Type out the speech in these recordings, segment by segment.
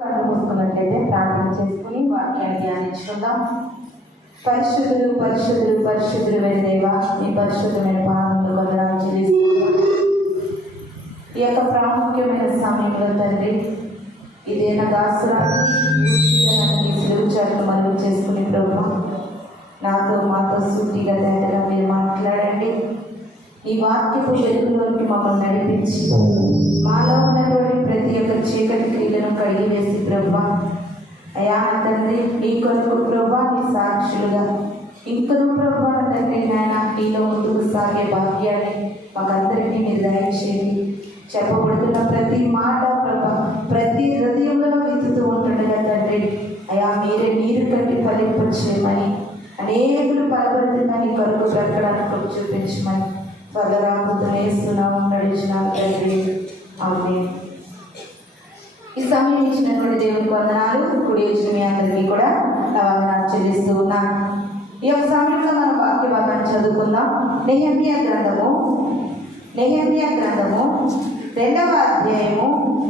కళ్ళు మూసుకున్నట్లయితే ప్రార్థన చేసుకుని వాక్యాన్ని ధ్యానించుకుందాం. పరిశుద్ధులు పరిశుద్ధులు పరిశుద్ధులు దేవా, మీ పరిశుద్ధమైన పాదములు వందనాలు చెల్లిస్తున్నాం. ఈ యొక్క ప్రాముఖ్యమైన సమయంలో తండ్రి, ఇదేనా దాసురాన్ని సులువు చాట్లు మలుగు చేసుకుని ప్రభు నాతో మాతో సూటిగా దగ్గర మీరు మాట్లాడండి. ఈ వాక్యపు వెలుగులోకి మమ్మల్ని నడిపించి మాలో ఉన్నటువంటి ప్రతి ఒక్క చీకటి క్రియలను కడిగి వేసి ప్రభా అయా తండ్రి నీ కొరకు ప్రభా నీ సాక్షులుగా ఇంకను ప్రభా తండ్రి నాయన నీలో ముందుకు సాగే భాగ్యాన్ని మాకందరికీ మీరు దయచేయండి. చెప్పబడుతున్న ప్రతి మాట ప్రభా ప్రతి హృదయంలో విత్తుతూ ఉంటుండగా తండ్రి అయా మీరే నీరు కట్టి ఫలింపచేయమని అనేకులు పలబడుతుందని కొరకు బ్రతకడానికి చూపించమని త్వరరాముతున్నాం నడిచినాం తండ్రి. ఆమేన్. ఈ సమయం ఇచ్చినటువంటి దేవునికి వందనాలు. కుడి వచ్చిన మీ అందరికీ కూడా నా వందనాలు చెల్లిస్తూ ఉన్నాను. ఈ యొక్క సమయంలో మనం వాక్య భాగాన్ని చదువుకుందాం. నెహెమ్యా గ్రంథము 2వ అధ్యాయము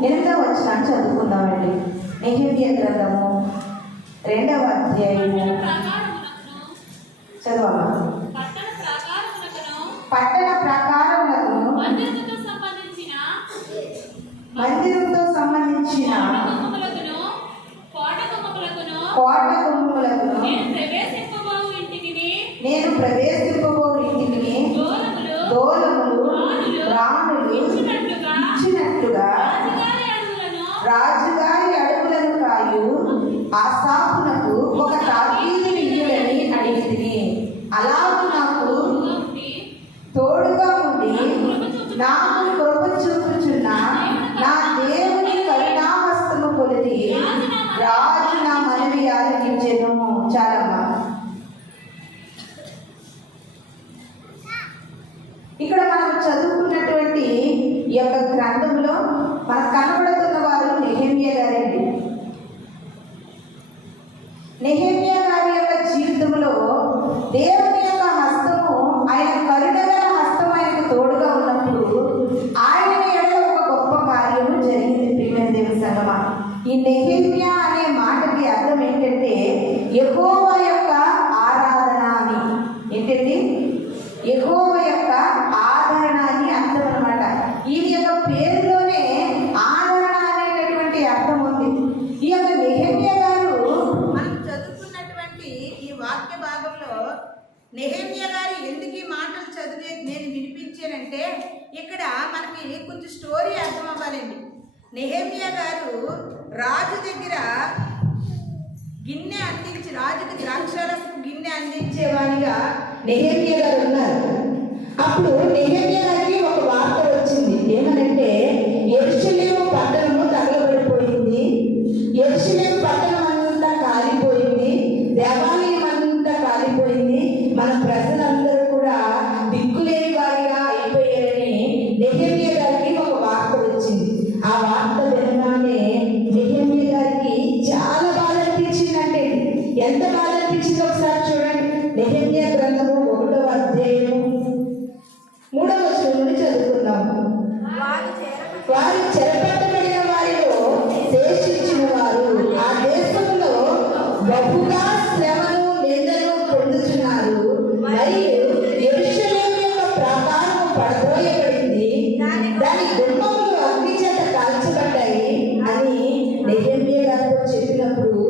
8వ వచనాన్ని చదువుకుందామండి. నెహెమ్యా గ్రంథము 2వ అధ్యాయము చదవాలి. పట్టణ ప్రాకారములకు మందిరంతో సంబంధించిన కోట గుమ్మములకు నేను ప్రవేశింపబో ఇంటికి దోలములు రాణులు ఇచ్చినట్లుగా రాజుగారి అడుగులను కాయు ఆసాపునకు ఒక తాకీదు ఇయ్యుడని అడిగితిని. అలాగూ నాకు తోడుగా ఉండి నాకు కృప చూపుచున్న నా దేవుని కరుణాహస్తము కొలిది రాజు నా మనవి ఆలకించెను. చాలమ్మా. ఇక్కడ మనం చదువుకున్నటువంటి ఈ యొక్క గ్రంథంలో మనకు కనబడుతున్న వారు నెహెమ్యా గారండి. నెహెమ్యా గారి యొక్క జీవితంలో దేవుని యొక్క హస్తము, ఆయన కరుణగల హస్తం ఆయనకు తోడుగా ఉన్నప్పుడు ఆయన ఎడల ఒక గొప్ప కార్యము జరిగింది. ప్రియమైన దేవుని సంగమా, ఈ నెహెమ్యా అనే మాటకి అర్థం ఏంటంటే యెహోవా యొక్క ఆరాధన అని. ఏంటండి? యెహోవా యొక్క ఆదరణ అని అర్థం అనమాట. ఈ యొక్క పేరులోనే ఆదరణ అనేటటువంటి అర్థం ఉంది. ఈ యొక్క నెహెమ్యా గారు మనం చదువుకున్నటువంటి ఈ వాక్య భాగంలో నెహెమ్యా గారు ఎందుకు ఈ మాటలు చదివి నేను వినిపించానంటే ఇక్కడ మనకి కొంచెం స్టోరీ అర్థం అవ్వాలండి. నెహెమ్యా గారు రాజు దగ్గర గిన్నె అందించి, రాజుకి ద్రాక్షారసం గిన్నె అందించేవాడిగా నెహెమ్యా గారు ఉన్నారు. అప్పుడు నెహెమ్యా గారికి ఒక వార్త వచ్చింది. ఏమనంటే యెరూషలేము పట్టణము తగలబడిపోయింది, యెరూషలేము పట్టణం అంతా కాలిపోయింది, దేవాలయం అంతా కాలిపోయింది, మన ప్రజలందరూ కూడా దిక్కులేని వారిగా అయిపోయారని నెహెమ్యా గారికి ఒక వార్త వచ్చింది. ఆ వార్త వినగానే నెహెమ్యా గారికి చాలా బాధ అనిపించిందంటే ఎంత బాధ అనిపించిందో ఒకసారి చూడండి. నెహెమ్యా గ్రంథము 1వ అధ్యాయము 3వ వచనం నుండి చదువుకుందాము. వారు చెరపట్టబడిన వారిలో శేషించిన వారు ఆ దేశంలో బహుగా శ్రమను నిందను పొందుతున్నారు. మరియు యెరూషలేము యొక్క ప్రాకారము పడద్రోయబడింది, దాని గుమ్మములు అగ్ని చేత కాల్చబడ్డాయి అని నెహెమ్యా గారితో చెప్పినప్పుడు,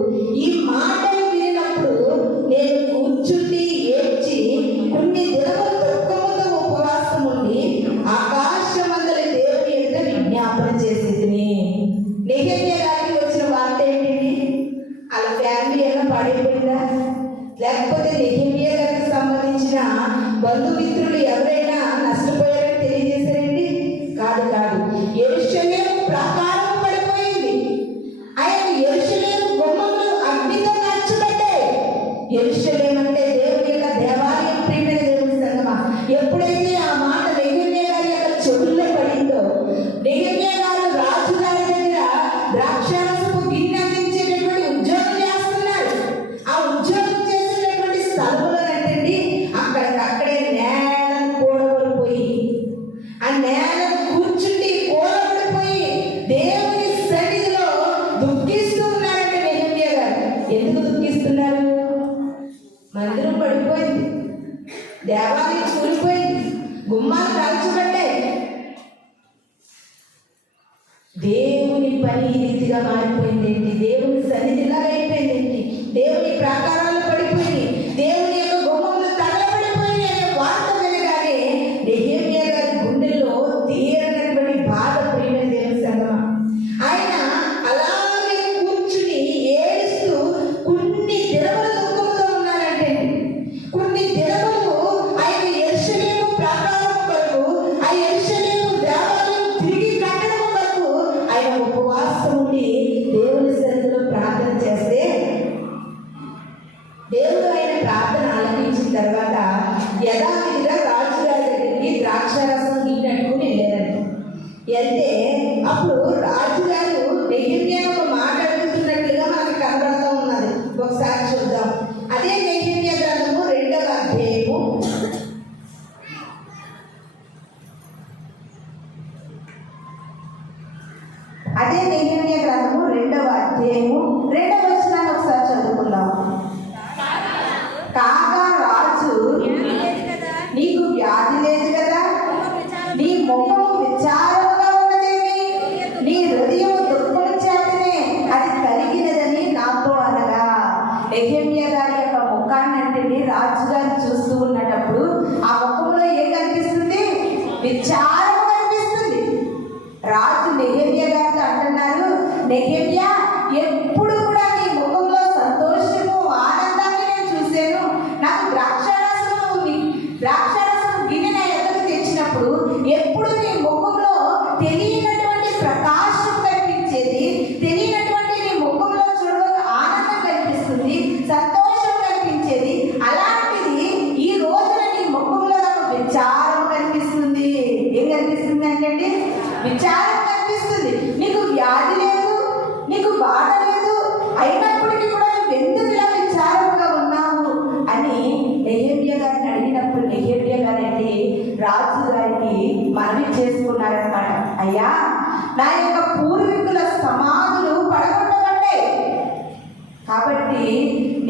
ఈ మాటలు వినినప్పుడు నేను కూర్చుండి ఏడ్చి కొన్ని దినములు దుఃఖముతో ఉపవాసం ఉండి ఆకాశమందలి దేవుని ఎదుట విజ్ఞాపన చేసేది. నెహెమ్యా గారికి వచ్చిన వార్త ఏంటి? వాళ్ళ ఫ్యామిలీ ఏమైనా పాడైపోయిందా? లేకపోతే నెహెమ్యా గారికి సంబంధించిన బంధుమిత్రులు ఎవరైనా నష్టపోయారని తెలియజేశారండి? కాదు. యెరూషలేము ప్రాకారం పడిపోయింది, ఆయన యెరూషలేము గుమ్మములు అగ్నితో కాల్చబడ్డాయి. యెరూషలేము అంటే దేవుని యొక్క దేవాలయం. ప్రియమైన దేవుని సంగమా, ఎప్పుడైతే ఆ మాట నెహెమ్యా గారి యొక్క చెవుల్లో పడిందో, నెహెమ్యా గారు రాజు గారి దగ్గర ద్రాక్షారసపు గిన్నె అందించేటటువంటి ఉద్యోగం చేస్తున్నారు. ఆ ఉద్యోగం చేసేటటువంటి స్థలంలో అంటండి అక్కడే నేలను కూడవలిపోయి ఆ దుఃఖిస్తూ ఉన్నారంటే నెహెమ్యా గారు. ఎందుకు దుఃఖిస్తున్నారు? మందిరం పడిపోయింది, దేవాలయం కూలిపోయింది, గుమ్మాలు కాల్చబడ్డాయి. దేవుని పని ఈ రీతిగా మారిపోయింది ఏంటి? దేవుని సన్నిధిలా అయిపోయింది. దేవుని ప్రాకారాలు పడిపోయి, దేవుని యొక్క గుమ్మములు తగలబడిపోయి అనే వార్త వినగానే నెహెమ్యా గారి గుండెల్లో తీరనటువంటి బాధ, ప్రియమైన దేవుని సంగమా. ఆయన అలాగే కూర్చుని ఏడుస్తూ కొన్ని దినముల దుఃఖంతో ఉన్నారంటే, కొన్ని దినములు ఆయన యెరూషలేము ప్రాకారం వరకు, ఆ యెరూషలేము దేవాలయం తిరిగి కట్టడం వరకు ఆయన ఉపవాసం ఉండి దేవుని సన్నిధిలో ప్రార్థన చేస్తే, దేవుడు ఆయన ప్రార్థన ఆలకించిన తర్వాత యథావిధిగా రాజుగారి దగ్గరికి ద్రాక్షారసం నీళ్ళనుకుని వెళ్ళారంట. వెళ్తే అప్పుడు రాజుగారు నెహెమ్యా ఒక మాట అడుగుతున్నట్లుగా మనకు కనబడుతూ ఉన్నది. ఒకసారి చూద్దాం. అదే నెహెమ్యా గ్రంథము 2వ అధ్యాయము 2వ వచనాన్ని ఒకసారి చదువుకుందాం. కాగా రాజు, నీకు వ్యాధి లేదు కదా, నీ ముఖము విచారముగా ఉన్నదేమి, నీ హృదయం దుఃఖం చేతనే అది కలిగినదని నాతో అనగా. నెహెమ్యా గారి యొక్క ముఖాన్ని అంటే రాజుగారు చూస్తూ ఉన్నప్పుడు ఆ ముఖంలో ఏం కనిపిస్తుంది? విచారం కనిపిస్తుంది. రాజు నెహెమ్యా గారితో అంటున్నారు, నెహెమ్యా, ఎప్పుడు కూడా నీ ముఖంలో సంతోషము, ఆనందాన్ని నేను చూశాను. నాకు ద్రాక్షారసం గిన్నె నా ఎదురు తెచ్చినప్పుడు ఎప్పుడు నీ ముఖంలో తెలియనటువంటి ప్రకాశం కనిపించేది, తెలియనటువంటి నీ ముఖంలో చూడగా ఆనందం కనిపిస్తుంది, సంతోషం కనిపించేది. అలాంటిది ఈ రోజున నీ ముఖంలో నాకు విచారం కనిపిస్తుంది. ఏం కనిపిస్తుంది అంటే విచారం కనిపిస్తుంది. నీకు వ్యాధి లేదు, నీకు బాధ లేదు, అయినప్పటికీ కూడా నువ్వు ఎందుకు ఇలా విచారంగా ఉన్నావు అని నెహెమ్యా గారిని అడిగినప్పుడు నెహెమ్యా గారంటే రాజు గారికి మనవి చేసుకున్నారన్నమాట. అయ్యా, నా యొక్క పూర్వీకుల సమాధులు పడగొట్టబడ్డాయి కాబట్టి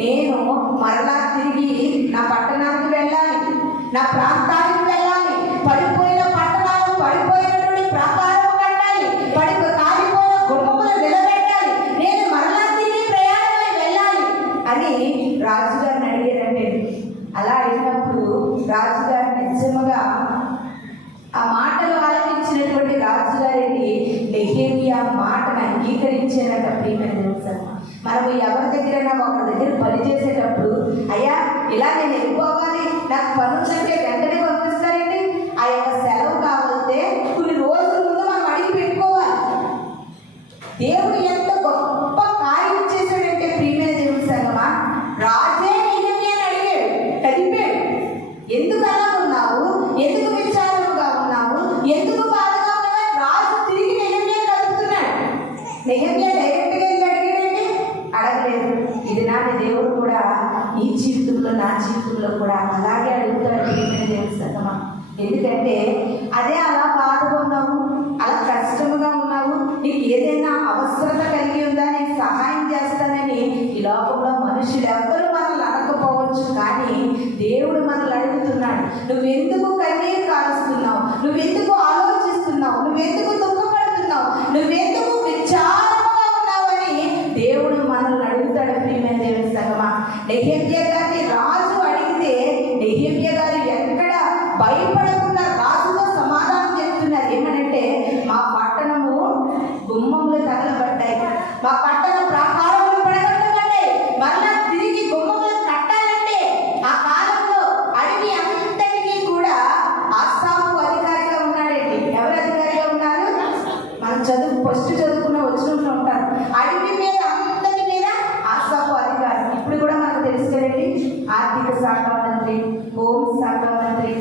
నేను మరలా తిరిగి నా పట్టణానికి వెళ్ళాలి, నా ప్రాంతానికి వెళ్ళాలి. పడిపోయిన పట్టణాలు, పడిపోయినటువంటి ప్రాకారం కట్టాలి, కాలిపోయిన గుమ్మములు నిలబెట్టాలి, నేను మరలా తిరిగి ప్రయాణమై వెళ్ళాలి అని రాజుగారిని అడిగారండి. అలా అడిగినప్పుడు రాజుగారు నిజముగా ఆ మాటలు ఆలకించినటువంటి రాజుగారిని నెహెమ్యా మాటను అంగీకరించారట. ప్రియమైన దేవుని, మనము ఎవరి దగ్గరైనా ఒకరి దగ్గర పని చేసేటప్పుడు, అయ్యా ఇలా నేను వెళ్ళిపోవాలి, నాకు పని ఉందంటే వెంటనే పంపిస్తారండి. ఆ యొక్క సెలవు కావాలంటే కొన్ని రోజుల ముందు మనం అడిగి పెట్టుకోవాలి. దేవుడు ఎంత గొప్ప కార్యం చేశాడంటే, ప్రియమైన దేవుని సంగమా, రాజే నెహెమ్యాని అడిగాడు, కదిపాడు. ఎందుకు అలా ఉన్నావు, ఎందుకు విచారముగా ఉన్నావు, ఎందుకు బాధగా ఉన్నావు? రాజు తిరిగి నెహెమ్యాని అడుగుతున్నాడు. నెహెమ్యా డైరెక్ట్గా వెళ్ళి అడిగాడండి, అడగలేదు. ఇది నాటి దేవుడు కూడా ఈ జీవితంలో, నా జీవితంలో కూడా అలాగే అడుగుతాడు. ప్రియమైన దేవుని సంగమా, ఎందుకంటే అదే అలా బాధగా ఉన్నావు, అలా కష్టముగా ఉన్నావు, నీకు ఏదైనా అవసరత కలిగి ఉందా, నేను సహాయం చేస్తానని ఈ లోకంలో మనుషులు ఎవ్వరూ మనల్ని అనకపోవచ్చు, కానీ దేవుడు మనల్ని అడుగుతున్నాడు. నువ్వెందుకు కన్నీరు కారుస్తున్నావు, నువ్వెందుకు ఆలోచిస్తున్నావు, నువ్వెందుకు దుఃఖపడుతున్నావు, నువ్వెందుకు విచారంగా ఉన్నావు అని దేవుడు మనల్ని అడుగుతాడు. ప్రియమైన దేవుని సంగమా, నెహెమ్యా గారిని రాజు అడిగితే నెహెమ్యా గారు ఎక్కడ భయపడకుండా రాజుతో సమాధానం చెప్తున్నారు. ఏమనంటే, మా పట్టణము గుమ్మములు తగలబడ్డాయి, మా పట్టణ ప్రాకారములు పడగొట్టబడ్డాయి, మరలా తిరిగి గుమ్మములు కట్టాలంటే ఆ కాలంలో అడవి అంతటికీ కూడా ఆసాపు అధికారిగా ఉన్నాడండి. ఎవరు అధికారిగా ఉన్నారు? మనం ఫస్ట్ చదువుకున్న వచ్చినట్లు ఉంటారు. అడవి మీద అంతటి మీద ఆసాపు అధికారి. ఇప్పుడు కూడా మనకు తెలుసు కదండి, ఆర్థిక శాఖ మంత్రి, హోం శాఖ మంత్రి,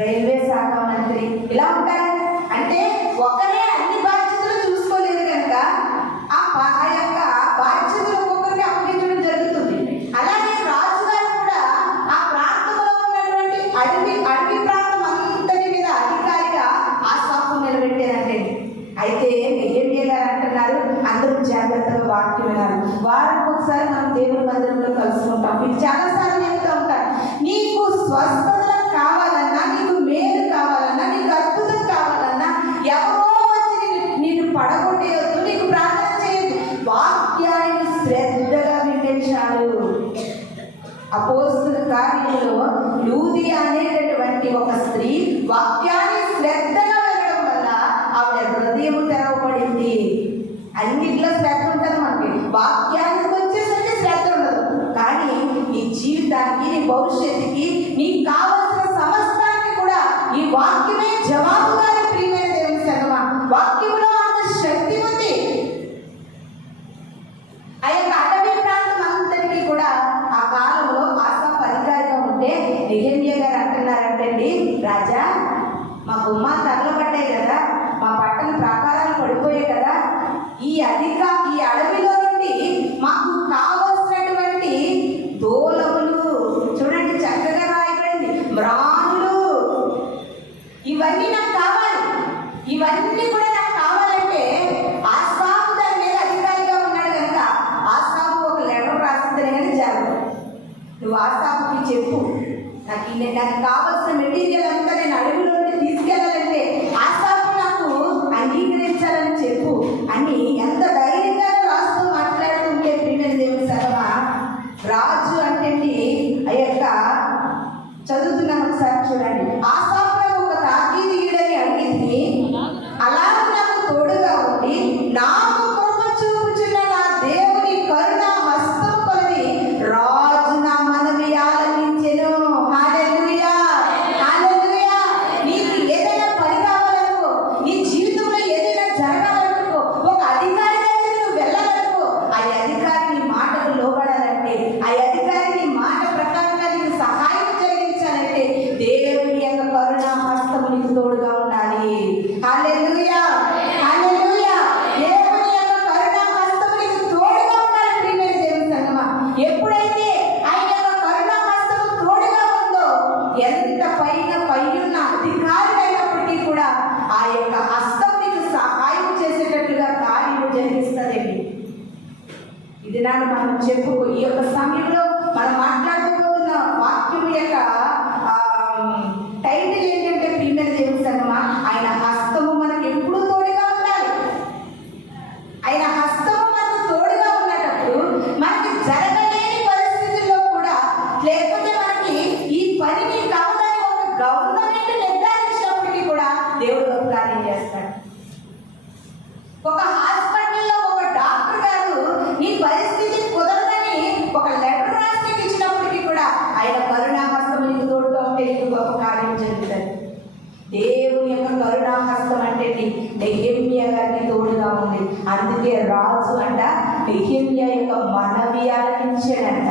రైల్వే శాఖ మంత్రి ఇలా ఉంటారు. అంటే ఒకరే అన్ని బాధ్యతలు చూసుకోలేదు కనుక ఆ యొక్క చేస్తున్నారు. వారానికి ఒకసారి మనం దేవుని మందిరంలో కలుసుకుంటాం. మీరు చాలాసార్లు చెప్తూ ఉంటారు, నీకు స్వస్థత కావాలన్నా, నీకు మేలు కావాలన్నా, నీకు అద్భుతం కావాలన్నా ఎవరో వచ్చి నిన్ను పడగొట్టేయొద్దు, నీకు ప్రార్థన చేయొద్దు, వాక్యాన్ని శ్రద్ధగా వింటే చాలు. అపోస్తలుల కార్యములో లూదియా అనేటటువంటి ఒక స్త్రీ వాక్యాన్ని శ్రద్ధగా వినడం వల్ల ఆవిడ హృదయం తెరవబడింది. అన్నింటిలో శ్రద్ధ ఉంటుంది మనకి, వాక్యానికి వచ్చేసరికి శ్రద్ధ ఉండదు. కానీ నీ జీవితానికి, నీ భవిష్యత్తుకి, నీకు కావలసిన సమస్తానికి కూడా ఈ వాక్యమే జవాబుగా ప్రియమైన దేవుని సంగమా. వాక్యంలో అంత శక్తి ఉంది. ఆ యొక్క అటవీ ప్రాంతం అంతటికీ కూడా ఆ కాలంలో ఆసాపు అధికారిగా ఉంటే నెహెమ్యా గారు అంటున్నారంటండి, రాజా మా గుమ్మాలు తగలబడ్డాయి కదా, మా పట్టణ ప్రాకారాలు పడిపోయాయి కదా, ఈ అడవిలో నుండి మాకు కావలసినటువంటి దోలములు చూడండి చక్కగా రాయబడింది, మ్రానులు, ఇవన్నీ నాకు కావాలి. ఇవన్నీ కూడా నాకు కావాలంటే ఆసాపు దాని మీద అధికారిగా ఉన్నాడు కనుక ఆసాపు ఒక లెటర్ రాసిందని కానీ జరగదు. నువ్వు ఆసాపుకి చెప్పు, నాకు కావాల్సిన మెటీరియల్ అంతా నేను అడవిలోకి తీసుకెళ్ళాలంటే ఆసాపు నాకు అంగీకరించాలని చెప్పు అని ఎంత ధైర్యంగా రాస్తూ మాట్లాడుతుంటే ప్రియమైన దేవుని సభ. రాజు అంటే ఆ యొక్క చదువుతున్నాం ఒకసారి చూడండి. ఆసాపు ఒక తాకీదు ఈడని అడిగింది, అలా నాకు తోడుగా ఉండి నాకు కృప చూపుచున్న నా దేవుని కరుణ హస్తం కొలది రాజు నా మనవి ఆలకించెను. హల్లెలూయా, హల్లెలూయా. నీకు ఏదైనా పని కావాలనుకో, నీ జీవితంలో ఏదైనా జరగాలనుకో, ఒక అధికారి దగ్గరికి నువ్వు వెళ్ళాలనుకో, ఆ అధికారి నీ మాటకు లోబడాలంటే, ఆ అధికారి నీ మాట ప్రకారంగా నీకు సహాయం జరిగించాలంటే దేవుని యొక్క కరుణ హస్తము నీకు తోడుగా ఉండాలి. హల్లెలూయా, హల్లెలూయా. దేవుని యొక్క కరుణ హస్తము నీకు తోడుగా ఉండాలి ప్రియమైన దేవుని సంగమా. ఎప్పుడైతే ఆయన యొక్క కరుణ హస్తము తోడుగా ఉందో, ఎంత పైన అధికారి అయినప్పటికీ కూడా ఆ యొక్క హస్తం నీకు సహాయం చేసేటట్టుగా కార్యము జరిగిస్తుందండి. ఇది నాడు మనం ఈ యొక్క సమయంలో మనం మాట్లాడుకోబోతున్న వాక్యం యొక్క టైటిల్ ఏంటంటే ప్రియమైన దేవుని సంగమా, ఆయన హస్తము మనకి ఎప్పుడూ తోడుగా ఉండాలి. ఆయన హస్తము మనకు తోడుగా ఉన్నప్పుడు మనకి జరగలేని పరిస్థితుల్లో కూడా, లేకపోతే మనకి ఈ పనికి కావాలని ఒక గవర్నమెంట్ నిర్ధారించినప్పటికీ కూడా దేవుడు ఒక కార్యం చేస్తాడు. ఒక హాస్పిటల్లో ఒక డాక్టర్ గారు నీ పరిస్థితి కుదరదని ఒక లెటర్ రాసి ఇచ్చినప్పటికీ కూడా ఆయన కరుణాహస్తం నీకు తోడుగా ఉంటే నీకు గొప్ప కార్యం జరుగుతుంది. దేవుని యొక్క కరుణాహస్తం అంటే నెహెమ్యా గారికి తోడుగా ఉంది. అందుకే రాజు అంట నెహెమ్యా యొక్క మనవి ఆలకించాడంట.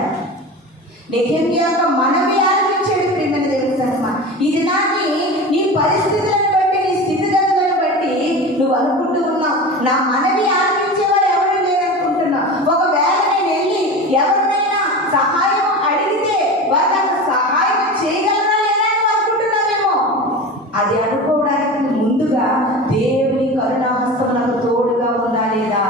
నెహెమ్యా యొక్క మనవి ఆలకించాడు ప్రియమైన దేవుని సంగమా. ఇది నాటి నీ పరిస్థితులను బట్టి, నీ స్థితిగతులను బట్టి నువ్వు అనుకుంటూ ఉన్నావు, నా మనవి ఆలకించేవారు ఎవరు లేరనుకుంటున్నావు. ఒకవేళ నేను వెళ్ళి ఎవరినైనా సహాయం అడిగితే వారు నాకు సహాయం చేయగలరా లేదా అని అనుకుంటున్నావేమో. అది అనుకోవడానికి ముందుగా దేవుని కరుణా హస్తం నాకు తోడుగా ఉందా లేదా.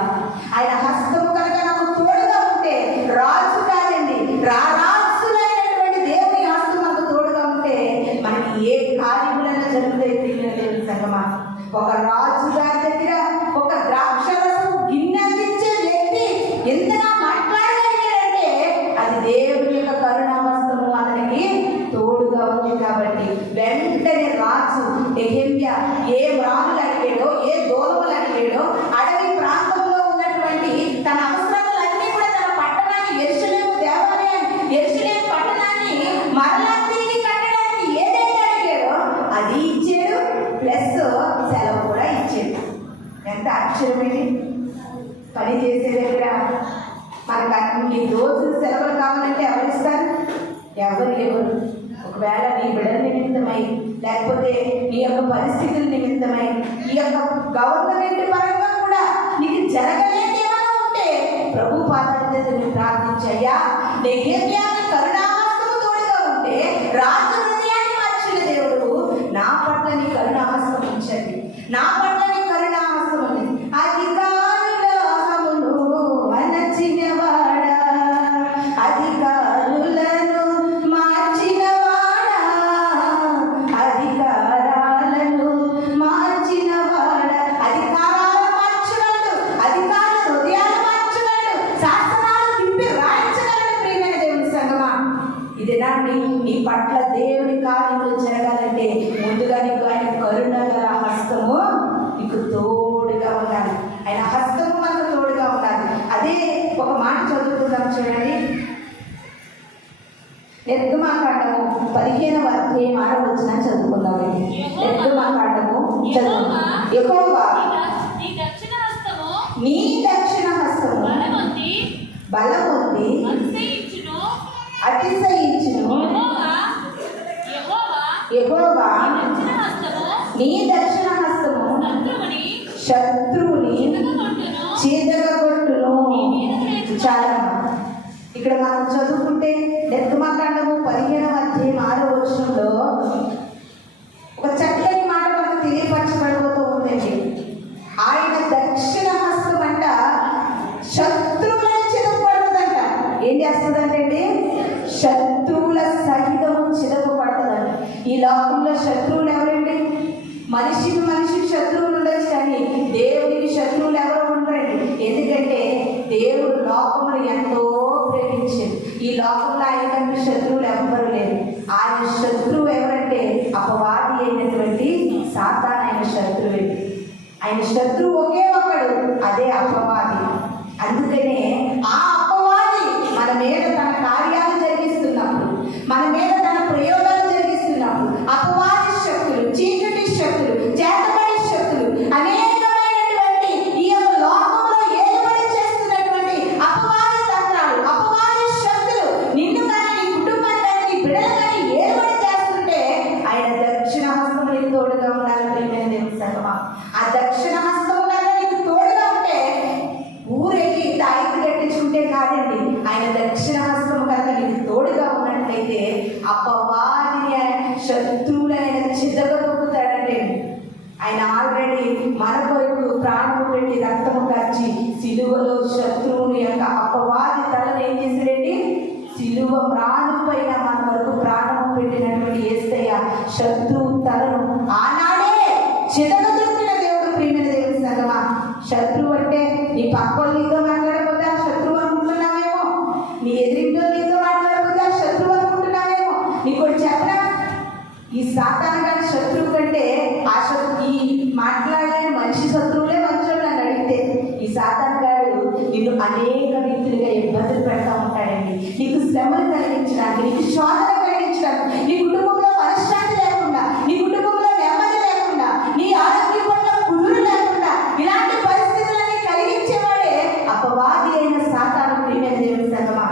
ఆయన హస్తము కనుక నాకు తోడుగా ఉంటే, రాజు కాదండి రారాజులైనటువంటి దేవుని హస్తం నాకు తోడుగా ఉంటే మనకి ఏ కార్యములైనా జరుగుతాయి ప్రియమైన దేవుని సంగమా. ఒక రాజు గారి దగ్గర ఒక ద్రాక్షరసం గిన్నె అందించే వ్యక్తి ఎంతగా మాట్లాడగలిగాడంటే అది దేవుని యొక్క కరుణాహస్తము అతనికి తోడుగా ఉంది. కాబట్టి వెంటనే రాజు నెహెమ్యా ఏ మ్రానులు అడిగాడో, ఏ దోలములు అడిగాడో, అడవి ప్రాంతంలో ఉన్నటువంటి తన అవసరాలన్నీ కూడా తన పట్టణాన్ని, యెరూషలేము దేవాలయాన్ని, యెరూషలేము పట్టణాన్ని మరలా తిరిగి కట్టడానికి ఏదైతే అడిగాడో అది ఇచ్చాడు, ప్లస్ సెలవు కూడా ఇచ్చాడు. ఎంత ఆశ్చర్యమైంది. పని చేసే దగ్గర మనకు ఈ రోజు సెలవులు కావాలంటే ఎవరిస్తారు? ఎవరు. ఒకవేళ నీ బిడ్డల నిమిత్తమై, లేకపోతే నీ యొక్క పరిస్థితుల నిమిత్తమై, ఈ యొక్క గవర్నమెంట్ పరంగా కూడా నీకు జరగలేని ఏమైనా ఉంటే ప్రభు పాదాలను ప్రార్థించయ్యా. నెహెమ్యాకి కరుణాహస్తము తోడుగా ఉంటే రాజు హృదయాన్ని మార్చిన దేవుడు నా పట్ల నీ కరుణాహస్తం ఉంచండి, నా పట్ల నీ కరుణాహస్తం ఉంది. అధికారుల అహమును అణచిన పట్ల దేవుని కార్యములు జరగాలంటే ముందుగా నీకు ఆయన కరుణ గల హస్తము నీకు తోడుగా ఉండాలి. ఆయన హస్తము మనకు తోడుగా ఉండాలి. అదే ఒక మాట చదువుకుందాం చూడండి. నిర్గమాకాండము 15వ అధ్యాయం 6వ వచనం చదువుకుందామండి. నిర్గమాకాండము చదువు. యెహోవా నీ దక్షిణ హస్తము బలముంది అతిశయించును. యెహోవా నీ దక్షిణ హస్తము శత్రువుని చీదరగొట్టును. చాలా ఇక్కడ మనం చదువుకుంటే నిర్గమాకాండము 15వ అధ్యాయం 6వ వచనంలో ఒక చక్కని మాట మనకు తెలియపరచబడిపోతూ ఉందండి. ఆయన దక్షిణ హస్తం అంట శత్రువులను చిదపడుతుందంట. ఏం చేస్తుందంటే అండి, శత్రువుల సహితము చిదపడుతుందంట. ఈ లోకంలో శత్రువులు ఎవరండి? మనిషికి శత్రువులు ఉండొచ్చు, కానీ దేవునికి శత్రువులు ఎవరు ఉండరండి. ఎందుకంటే దేవుడు లోకమును ఎంతో ప్రేమించాడు. ఈ లోకంలో ఆయనకంటే శత్రువులు ఎవ్వరు లేరు. ఆయన శత్రువు ఎవరంటే అపవాది అయినటువంటి సాతాను. ఆయన శత్రువే. ఆయన శత్రువు ఒకే ఒకడు, అదే అపవాది. అందుకనే ఆ అపవాది మన మీద తన కార్యాలు జరిగిస్తున్నప్పుడు, మన మీద తన ప్రయోగాలు జరిగిస్తున్నప్పుడు అపవాది శక్తులు, చీకటి శక్తులు, చేతబడి శక్తులు, అనేకమైనటువంటి ఈ యొక్క లోకంలో ఏలుబడి చేస్తున్నటువంటి అపవాది తంత్రాలు, అపవాది శక్తులు నిన్ను కానీ నీ కుటుంబాన్ని కానీ నీ బిడ్డలు కానీ ఏలుబడి చేస్తుంటే ఆయన దక్షిణ హస్తము నీకు తోడుగా ఉండాలి. ప్రియమైన దేవుని సంగమా, ఆ దక్షిణ హస్తము కనుక నీకు తోడుగా ఉంటే ఊరేగి తాయికి కట్టించుకుంటే కాదండి, ఆయన దక్షిణ హస్తము కనుక నీకు తోడుగా ఉన్నట్లయితే అపవాదిని శత్రువులైన చిదగొక్కుతాడంటే. ఆయన ఆల్రెడీ మన కొరకు ప్రాణము పెట్టి రక్తము కార్చి సిలువలో శత్రువుని యొక్క అపవాది తలను ఏం చేశాడండి, సిలువ ప్రాణం పైన మన వరకు ప్రాణము పెట్టినటువంటి యేసయ్య శత్రువు తలను ఆనాడే చిదగొట్టిన దేవుడు. ప్రియమైన దేవుని సంగమా, శత్రువు అంటే నీ పక్కన నీతో మాట్లాడకపోతే ఆ శత్రువు అనుకుంటున్నావేమో, నీ ఎదురింటో నీతో మాట్లాడకపోతే ఆ శత్రువు అనుకుంటున్నావేమో. నీకు చెప్పనా, ఈ సాతాను గారి శత్రువు కంటే ఆ ఈ మాట్లాడే మనిషి శత్రువులే మంచోళ్ళు అని అడిగితే, ఈ సాతాను గారు నిన్ను అనేక రీతిలుగా ఇబ్బందులు పెడతా ఉంటాడండి. నీకు శ్రమలు కలిగించడానికి, నీకు శోధన కలిగించడానికి, నీ కుటుంబంలో మనశ్శాంతి లేకుండా, నీ కుటుంబంలో నెమ్మది లేకుండా, నీ ఆరోగ్యం పట్ల కుదురు లేకుండా ఇలాంటి పరిస్థితులన్నీ కలిగించేవాడే అపవాది అయిన సాతాను. ప్రియమైన దేవుని సంగమా,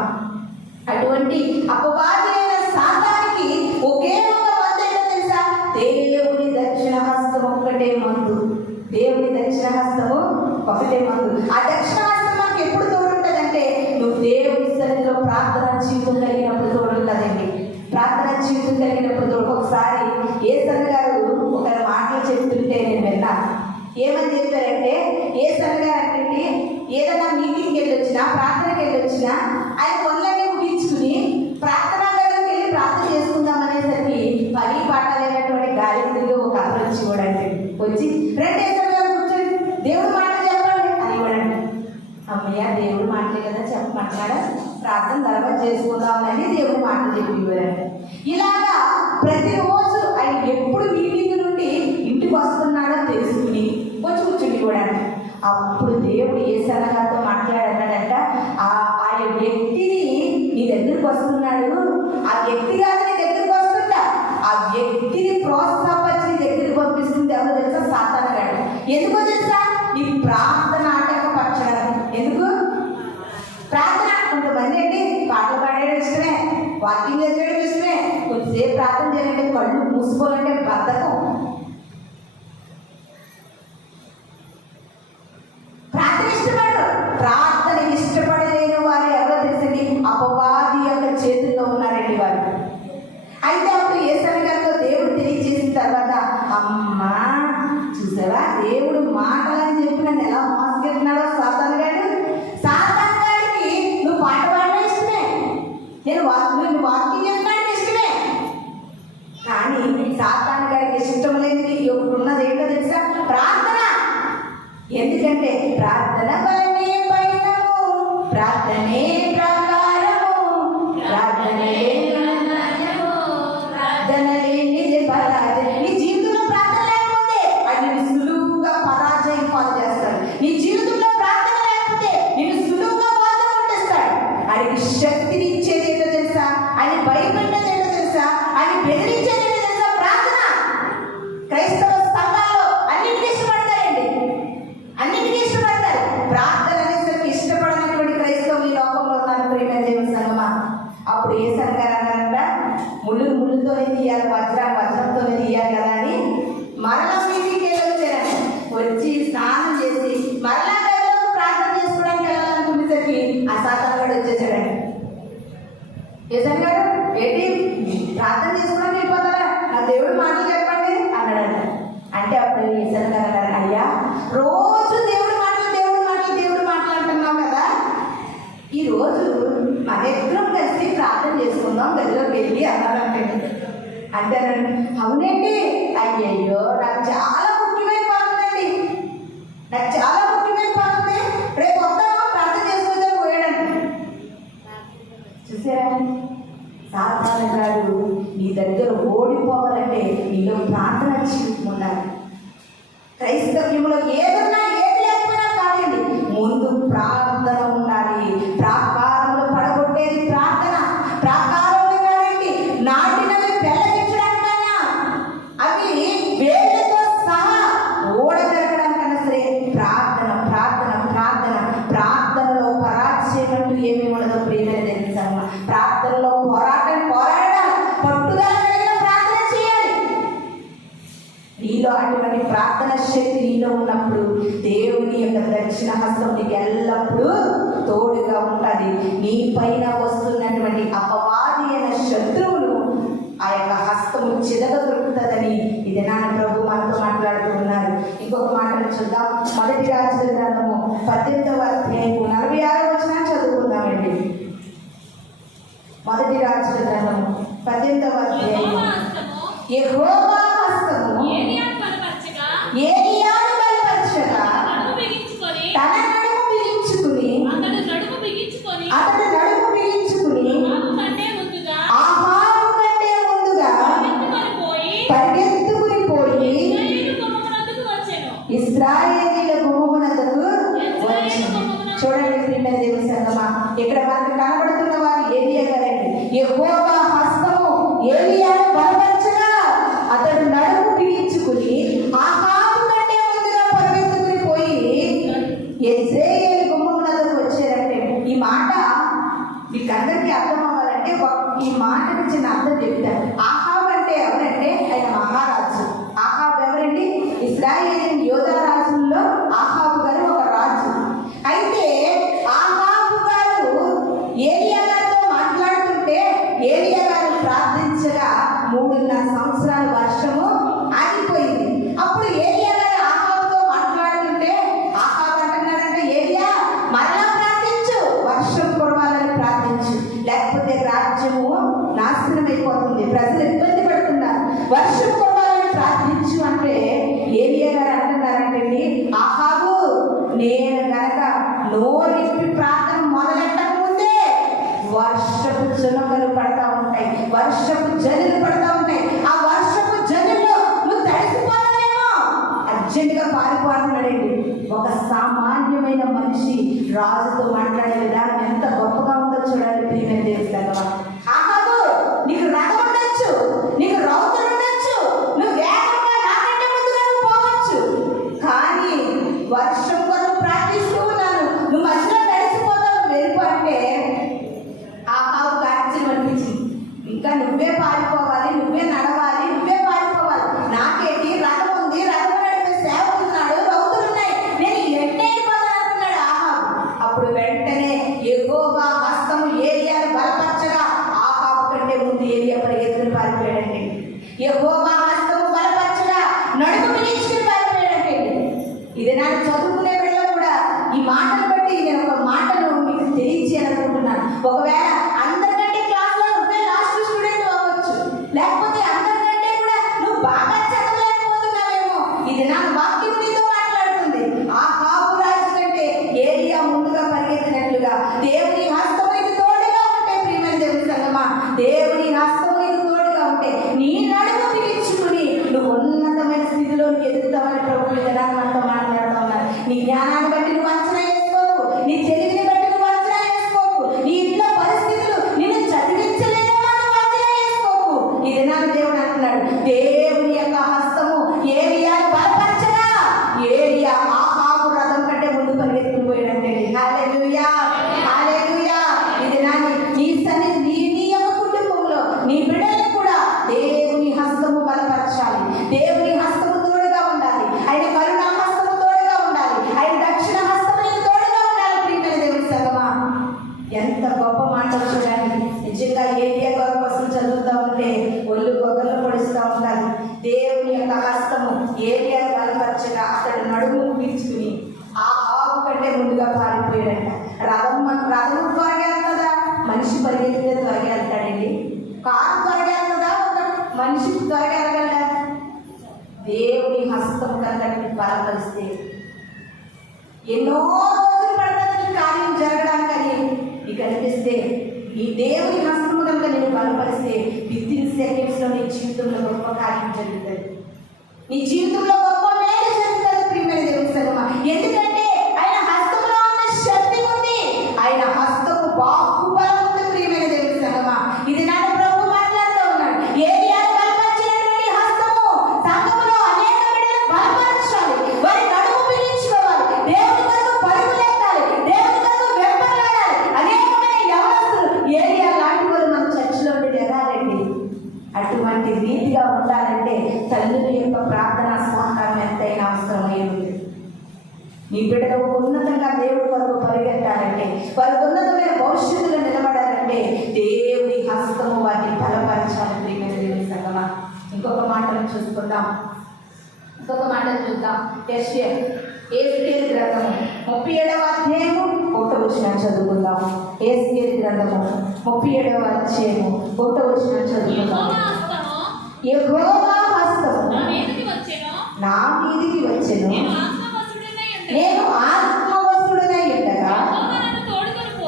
అటువంటి అపవాది అయిన సాతానికి ఒకే ఒక మందు ఏంటో తెలుసా? దేవుని దక్షిణ హస్తం ఒక్కటే మందు. దేవుని దక్షిణ హస్తము ఒకటే మందు. ఆ దక్షిణ హస్తం మనకు ఎప్పుడు తోడుంటుందంటే నువ్వు దేవుని సన్నిధిలో ప్రార్థన జీవితం కలిగినప్పుడు తోడుంటుందండి. ప్రార్థన జీవితం కలిగినప్పుడు తోడు. ఒకసారి యేసన్న గారు ఒక మాటలు చెప్తుంటే నేను విన్నాను. ఏమని చెప్పారంటే, యేసన్న గారు అంటే ఏదైనా మీటింగ్కి వెళ్ళి వచ్చినా, ప్రార్థనకి వెళ్ళి వచ్చినా ఆయన పనులన్నీ ముగించుకుని ప్రార్థనా గదిలోకి వెళ్ళి ప్రార్థన చేసుకుందాం అనేసరికి పని పాట లేనటువంటి గాలి తిరిగి ఒక అతను వచ్చి ఇవ్వడండి. వచ్చి రెండు యేసన్న గారు కూర్చొని దేవుడు మాటలు చెప్పండి అని ఇవ్వడండి. అమ్మయ్య, దేవుడు మాటలే కదా చెప్పమంటాడా, ప్రార్థన తర్వాత చేసుకుందామని దేవుడు మాటలు చెప్పి ఇవ్వరండి. ఇలాగా ప్రతిరోజు ఆయన ఎప్పుడు మీటింగ్ నుండి ఇంటికి వస్తున్నాడో తెలుసుకుని వచ్చి కూర్చుని ఇవ్వడానికి. అప్పుడు దేవుడు యేసన్న గారితో మాట్లాడన్నాడంట, ఆ వ్యక్తిని నీ దగ్గరికి వస్తున్నాడు, ఆ వ్యక్తి కాదు నీ దగ్గరికి వస్తుందా, ఆ వ్యక్తిని ప్రోత్సాహపరిచి నీ దగ్గరికి పంపిస్తుంది ఎవరో తెలుసా? సాతాను గాడు. ఎందుకో తెలుసా? నీ ప్రార్థన ఆటంకపరచడానికి. ఎందుకు? ప్రార్థన కొంతమంది అండి పాటలు పాడేయడం ఇష్టమే, వాకింగ్ చేయడం ఇష్టమే, కొద్దిసేపు ప్రార్థన చేయాలంటే కళ్ళు మూసుకోవాలంటే బద్ధకం. ప్రార్థన ఇష్టపడరు. ప్రార్థన ఇష్టపడలేని వారు ఎవరో తెలిసింది అపవాది యొక్క చేతుల్లో ఉన్నారండి వారు. అయితే అప్పుడు యేసన్న గారితో దేవుడు తెలియజేసిన తర్వాత, అమ్మా చూసావా దేవుడు మాటలని చెప్పి నన్ను ఎలా మోసకెళ్తున్నాడో సాతాను గారు. సాతాను గారికి నువ్వు పాట పాడడం ఇష్టమే, నేను వాకింగ్ చేస్తున్నాడు ఇష్టమే, కానీ సాతాను గారికి ఇష్టం లేనిది ఒకటి ఉన్నది ఏంటో తెలుసా? ప్రార్థన. ఎందుకంటే ప్రార్థన బలమే పైనము, ప్రార్థనే ప్రకారము, ప్రార్థనే అప్పుడు ఏసన్ గారు అన్నారంట, ముళ్ళుతోనే తీయాలి, వజ్రంతోనే తీయాలి కదా అని మరలా మీటింగ్కి వచ్చారంట. వచ్చి స్నానం చేసి మరలా గదిలోకి ప్రార్థన చేసుకోవడానికి వెళ్ళాలనుకునేసరికి ఆ సాతాను గారు వచ్చేసాడండి. ఏసన్ గారు ఏంటి ప్రార్థన చేసుకోవడానికి వెళ్ళిపోతారా, నా దేవుడు మాటలు చెప్పండి అన్నాడంట. అంటే అప్పుడు ఏసన్ గారు అన్నారు, అయ్యా రోజు దేవుడు మాటలు అంటున్నావు కదా, ఈరోజు మన ఇద్దరం కలిసి ప్రార్థన చేసుకుందాం గదిలోకి వెళ్ళి అన్నారంటే. అంతేనండి, అవునండి, అయ్యయ్యో నాకు చాలా ముఖ్యమైన పని ఉందండి, రేపు వస్తామో ప్రార్థన చేసుకుందాం పోయాడండి. చూసారా, సాతాను గారు నీ దగ్గర ఓడిపోవాలంటే నీలో ప్రార్థన జీవితం ఉండాలి. క్రైస్తవ్యంలో ఏదన్నా ఏది లేకపోయినా కాదండి, ముందు ప్రార్థన ఉండాలి. ప్రాకారంలో పడగొట్టేది ప్రార్థన. ప్రాకారంలో కాదండి, నాటినవి పెళ్ళగించడానికైనా అవి వేళ్ళతో సహా ఓడగలగడానికైనా సరే ప్రార్థనలో పరాజయం అంటూ ఏమి ఉండదో ప్రియమైన తెలుసమ్మ. ప్రార్థనలో పోరాడడం, పట్టుదల కలిగిన ప్రార్థన చేయాలి. నీలో అటువంటి ప్రార్థన శక్తి నీలో ఉన్నప్పుడు దేవుని యొక్క దక్షిణ హస్తం నీకు ఎల్లప్పుడూ తోడుగా ఉంటుంది. నీ పైన వస్తున్నటువంటి అపవాది అయిన శత్రువులు ఆ యొక్క హస్తము చిదగదొరుకుతుందని ఇది నాన్న ప్రభు మనతో మాట్లాడుతూ ఉన్నారు. ఇంకొక మాటను చూద్దాం. మొదటి రాజుల గ్రంథము 18వ అధ్యాయము 46వ వచనం చదువుకుందామండి. మొదటి రాజుల గ్రంథము 18వ అధ్యాయము. యెహోవా హస్తము ఏలీయాను బలపరచగా తన నడుము బిగించుకుని అతడు నడుము బిగించుకుని ఆహాబు కంటే ముందుగా పరిగెత్తుకుని పోయి ఇశ్రాయేలీయుల గుమ్మమునకు వచ్చెను. చూడండి ప్రియమైన దేవుని సంగమా, ఇక్కడ మనకు కనబడుతున్న వారు ఏలీయా గారండి. యెహోవా హస్తము ఏలీయాను బలపరచగా అతడు నడుము బిగించుకుని ఆహాబు కంటే ముందుగా పరిగెత్తుకుని పోయి యెజ్రెయేలు గుమ్మమునకు వచ్చారంటే, ఈ మాట మీకు అందరికీ అర్థం అవ్వాలంటే ఈ మాటకు చిన్న అర్థం చెప్తారు. ఆహాబు అంటే ఎవరంటే ఆయన మహారాజు. ఆహాబు ఎవరండి? ఇశ్రాయేలు యోధా రాజుల్లో ఆహాబు గారు ఒక రాజు. అయితే ఆహాబు గారు ఏలీయా గారితో మాట్లాడుతుంటే ఏలీయా గారు ప్రార్థించగా 3.5 సంవత్సరాల వర్షము ఆగిపోయింది. అప్పుడు ఏలీయా గారు ఆహాబుతో మాట్లాడుతుంటే ఆహాబు అంటున్నాడంటే, ఏలీయా మరలా ప్రార్థించు, వర్షం కురవాలని ప్రార్థించు, లేకపోతే రాజ్యము నాశనం అయిపోతుంది, ప్రజలు ఇబ్బంది పడుతున్నారు, వర్షం కురవాలని ప్రార్థించు అంటే ఏలీయా గారు అంటున్నారంటండి, ఆహాబు నేను గనక నోరిప్పి ప్రార్థన మొదలెట్టక ముందే వర్షపు జనులు పడతా ఉంటాయి, వర్షపు జనులు పడతా ఉంటాయి. ఆ వర్షపు జనుల్లో నువ్వు తడిసిపోతావేమో, అర్జెంటుగా పారిపోతున్నాడండి. ఒక సామాన్యమైన మనిషి రాజుతో మాట్లాడే విధానం ఎంత గొప్పగా ఉందో చూడాలి ప్రియమైన దేవుని సంగమా. ఆహాబు, నీకు రథం ఉండొచ్చు, నీకు రౌతులు ఉండొచ్చు, నువ్వు వేగంగా నాకంటే ముందుగా నువ్వు పోవచ్చు, కానీ వర్షం కొరకు ప్రార్థిస్తూ ఉన్నాను, నువ్వు మధ్యలో తడిసిపోతావు, వెళ్ళిపో అంటే ఆహాబుకు ఆశ్చర్యం అనిపించింది. ఇంకా నువ్వే పారిపోవాలి, నువ్వే నడవాలి, నువ్వే పారిపోవాలి, నాకేంటి రథం ఉంది, రథం నడిపే సేవకున్నాడు, రౌతులున్నాయి, నేను ఎట్టేడిపోతాననుకున్నాడు ఆహాబు. అప్పుడు వెంటనే యెహోవా హస్తము ఏలీయాను బలపరచగా ఆహాబు కంటే ముందు ఏలీయా పరిగెత్తుకుని పారిపోయాడండి. యెహోవా హస్తము బలపరచగా నడుము బిగించుకుని పారిపోయాడండి. ఇది నాకు చదువుకునే వేళ కూడా ఈ మాటను బట్టి నేను ఒక మాటను మీకు తెలియజేయాలనుకుంటున్నాను. ఒకవేళ అందరికంటే క్లాస్లో నువ్వే లాస్ట్ స్టూడెంట్ అవ్వచ్చు, లేకపోతే అందరికంటే కూడా నువ్వు బాగా చదవలేకపోతున్నావేమో. ఇది నా వాక్యం నీతో మాట్లాడుతుంది. ఆహాబు రాజు కంటే ఏలీయా ముందుగా పరిగెత్తినట్లుగా దేవుని హస్తము నీకు తోడుగా ఉంటే ప్రియమైన దేవుని సంగమా, దేవుని హస్తము నీకు తోడుగా ఉంటే నీ నడుము బిగించుకుని నువ్వు ఉన్నతమైన స్థితిలోకి ఎదుగుతామని ప్రభు విధానం మనతో మాట్లాడుతూ ఉన్నారు. నీ జ్ఞానాన్ని బట్టి నువ్వు అంచనా వేసుకోకు, నీ తెలివిని బట్టి నువ్వు అంచనా వేసుకోకు, నీ ఇంట్లో పరిస్థితులు నిన్ను చదివించలేమో నువ్వు అంచనా వేసుకోకు. ఇది నాకు దేవుడు అంటున్నాడు, దేవుని యొక్క హస్తము ఏలీయాను బలపరచగా ఏలీయా ఆహాబు రథం కంటే ముందు పరిగెత్తుకుని పోయాడంటే. హల్లెలూయా, హల్లెలూయా. ఎంత గొప్ప మాట చూడండి. నిజంగా ఏరియా కొరకు అసలు చదువుతూ ఉంటే ఒళ్ళు గొగ్గలు పొడుస్తూ ఉంటారు. దేవుని యొక్క హస్తము ఏరియా బలపరచగా అతడు నడుము పీల్చుకుని ఆ ఆవు కంటే ముందుగా పారిపోయాడంట. రథం త్వరగా వెళ్తుందా? మనిషి పరిగెత్తితే త్వరగా వెళ్తాడండి. కారు త్వరగా వెళ్తుందా? ఒక మనిషి త్వరగా వెళ్ళగలడా? దేవుని హస్తం కనుక బలపరిస్తే ఎన్నో రోజులు పడుతుంది కార్యం జరగడానికని నీకు కనిపిస్తే, ఈ దేవుని హస్తము కనుక నేను బలపరిస్తే వితిన్ సెకండ్స్లో నీ జీవితంలో గొప్ప కార్యం జరుగుతుంది. నీ జీవితంలో గొప్ప మేలు జరుగుతుంది ప్రియమైన దేవుని సంగమా. ఎందుకంటే ఆయన హస్తములో ఉన్న శక్తి ఉంది, ఆయన హస్తము బాహుబలం ఉంది ప్రియమైన దేవుని సంగమా. ఇది నా ప్రభు మాట్లాడుతూ ఉన్నాడు. ఏలియాను బలపరిచినటువంటి హస్తము సంఘములో అనేక బిడ్డలను బలపరచాలి. వారి నడుము పిలించుకోవాలి. దేవుని కొరకు పరుగులు ఎత్తాలి. దేవుని కొరకు వెంపర్లాడాలి. అనేకమైన యవనస్తులు ఏలియా లాంటి వాళ్ళు మన చర్చిలో ఉండి ఎగాలండి. అటువంటి రీతిగా ఉండాలంటే తల్లుల యొక్క ప్రార్థన సహకారం ఎంతైనా అవసరమై ఉంది. నీ బిడ్డలు ఉన్నతంగా దేవుడి కొరకు పరిగెత్తాలంటే, వారి ఉన్నతమైన భవిష్యత్తులో నిలబడాలంటే దేవుని హస్తము వారిని బలపరచాలి ప్రియమైన దేవుని సంగమా. ఇంకొక మాటను చూద్దాం. యేసయ్య గ్రంథము 37వ అధ్యాయము 1వ వచనం చదువుకుందాం. యేసయ్య గ్రంథము 37వ అధ్యాయము 1వ వచనం చదువుకుందాం. యెహోవా హస్తము నా మీదికి వచ్చెను, నేను ఆత్మవశుడనై ఉండగా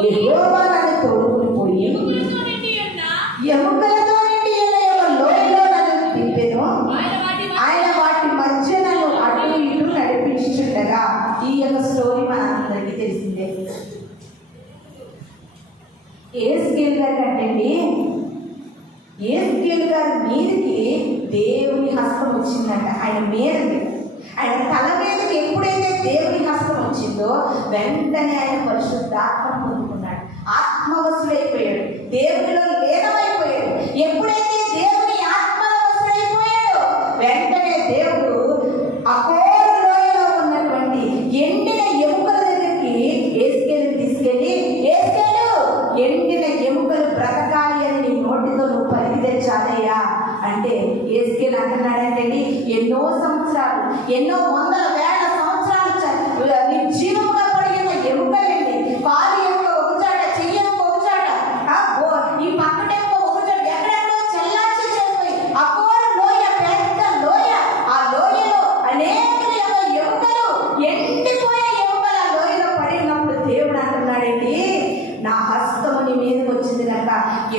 యెహోవా నన్ను తోడుకొని పోయి ఎముకలతో నిండి ఉన్న లోయలో నన్ను తిప్పెను. ఆయన వాటి మధ్య నన్ను అటు ఇటు నడిపించుచుండగా. ఈ యొక్క స్టోరీ మనందరికీ తెలిసిందే. యేసయ్య గారి కంటండి, యేసయ్య గారి మీదకి దేవుని హస్తం వచ్చిందంట. ఆయన మీదకి, ఆయన తల మీదకి ఎప్పుడైతే దేవుని హస్తం వచ్చిందో వెంటనే ఆయన పరిశుద్ధాత్మ పొందుకున్నాడు. ఆత్మవశుడైపోయాడు, దేవునిలో లీనమైపోయాడు. ఎప్పుడైతే దేవుని ఆత్మవశుడైపోయాడో వెంటనే దేవుడు అకోర లోయలో ఉన్నటువంటి ఎండిన ఎముకల దగ్గరికి యేసయ్యను తీసుకెళ్ళి, యేసయ్య ఎండిన ఎముకలు బ్రతకాలి అని నీ నోటితో నువ్వు పలికి తెచ్చాలయ్యా అంటే యేసయ్య అంటున్నాడంటండి, ఎన్నో సంవత్సరాలు, ఎన్నో వందల వేల సంవత్సరాలు నిర్జీవంగా పడిన ఎముకలండి. కాలు యొక్క ఒక చాట, చెయ్యి యొక్క ఒక చాట, ఈ పక్కన ఒక చాట, ఎక్కడెక్కడో చెల్లాచి చేసిపోయి అకోర లోయ, పెద్ద లోయ. ఆ లోయలో అనేక ఎముకలు, ఎండిపోయే ఎముకలు ఆ లోయలో పడినప్పుడు దేవుడు అంటున్నాడండి, నా హస్తము నీ మీదకి వచ్చింది కనుక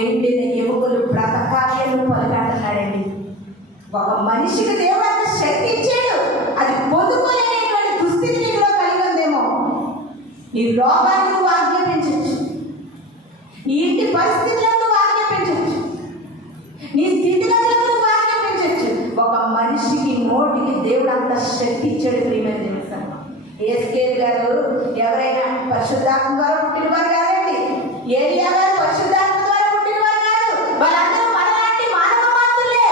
ఎండిన ఎముకలు బ్రతకాలి అని పలికంటున్నాడండి. ఒక మనిషికి దేవుడు అంత శక్తి ఇచ్చాడు, అది పొందుకోలేనటువంటి దుస్థితి నీలో కలిగి ఉందేమో. నీ రోగాన్ని నువ్వు ఆజ్ఞాపించవచ్చు, నీ ఇంటి పరిస్థితులను నువ్వు ఆజ్ఞాపించవచ్చు, నీ స్థితిగతులను నువ్వు ఆజ్ఞాపించవచ్చు. ఒక మనిషికి నోటికి దేవుడు అంత శక్తి ఇచ్చాడు ప్రియమైన దేవుని సంగమా. యేసయ్య గారు ఎవరైనా పరిశుద్ధాత్మ ద్వారా పుట్టినవారు కాదండి. ఏలియా గారు పరిశుద్ధాత్మ ద్వారా పుట్టినవారు కాదు. వాళ్ళందరూ మనలాంటి మానవ మాత్రులే.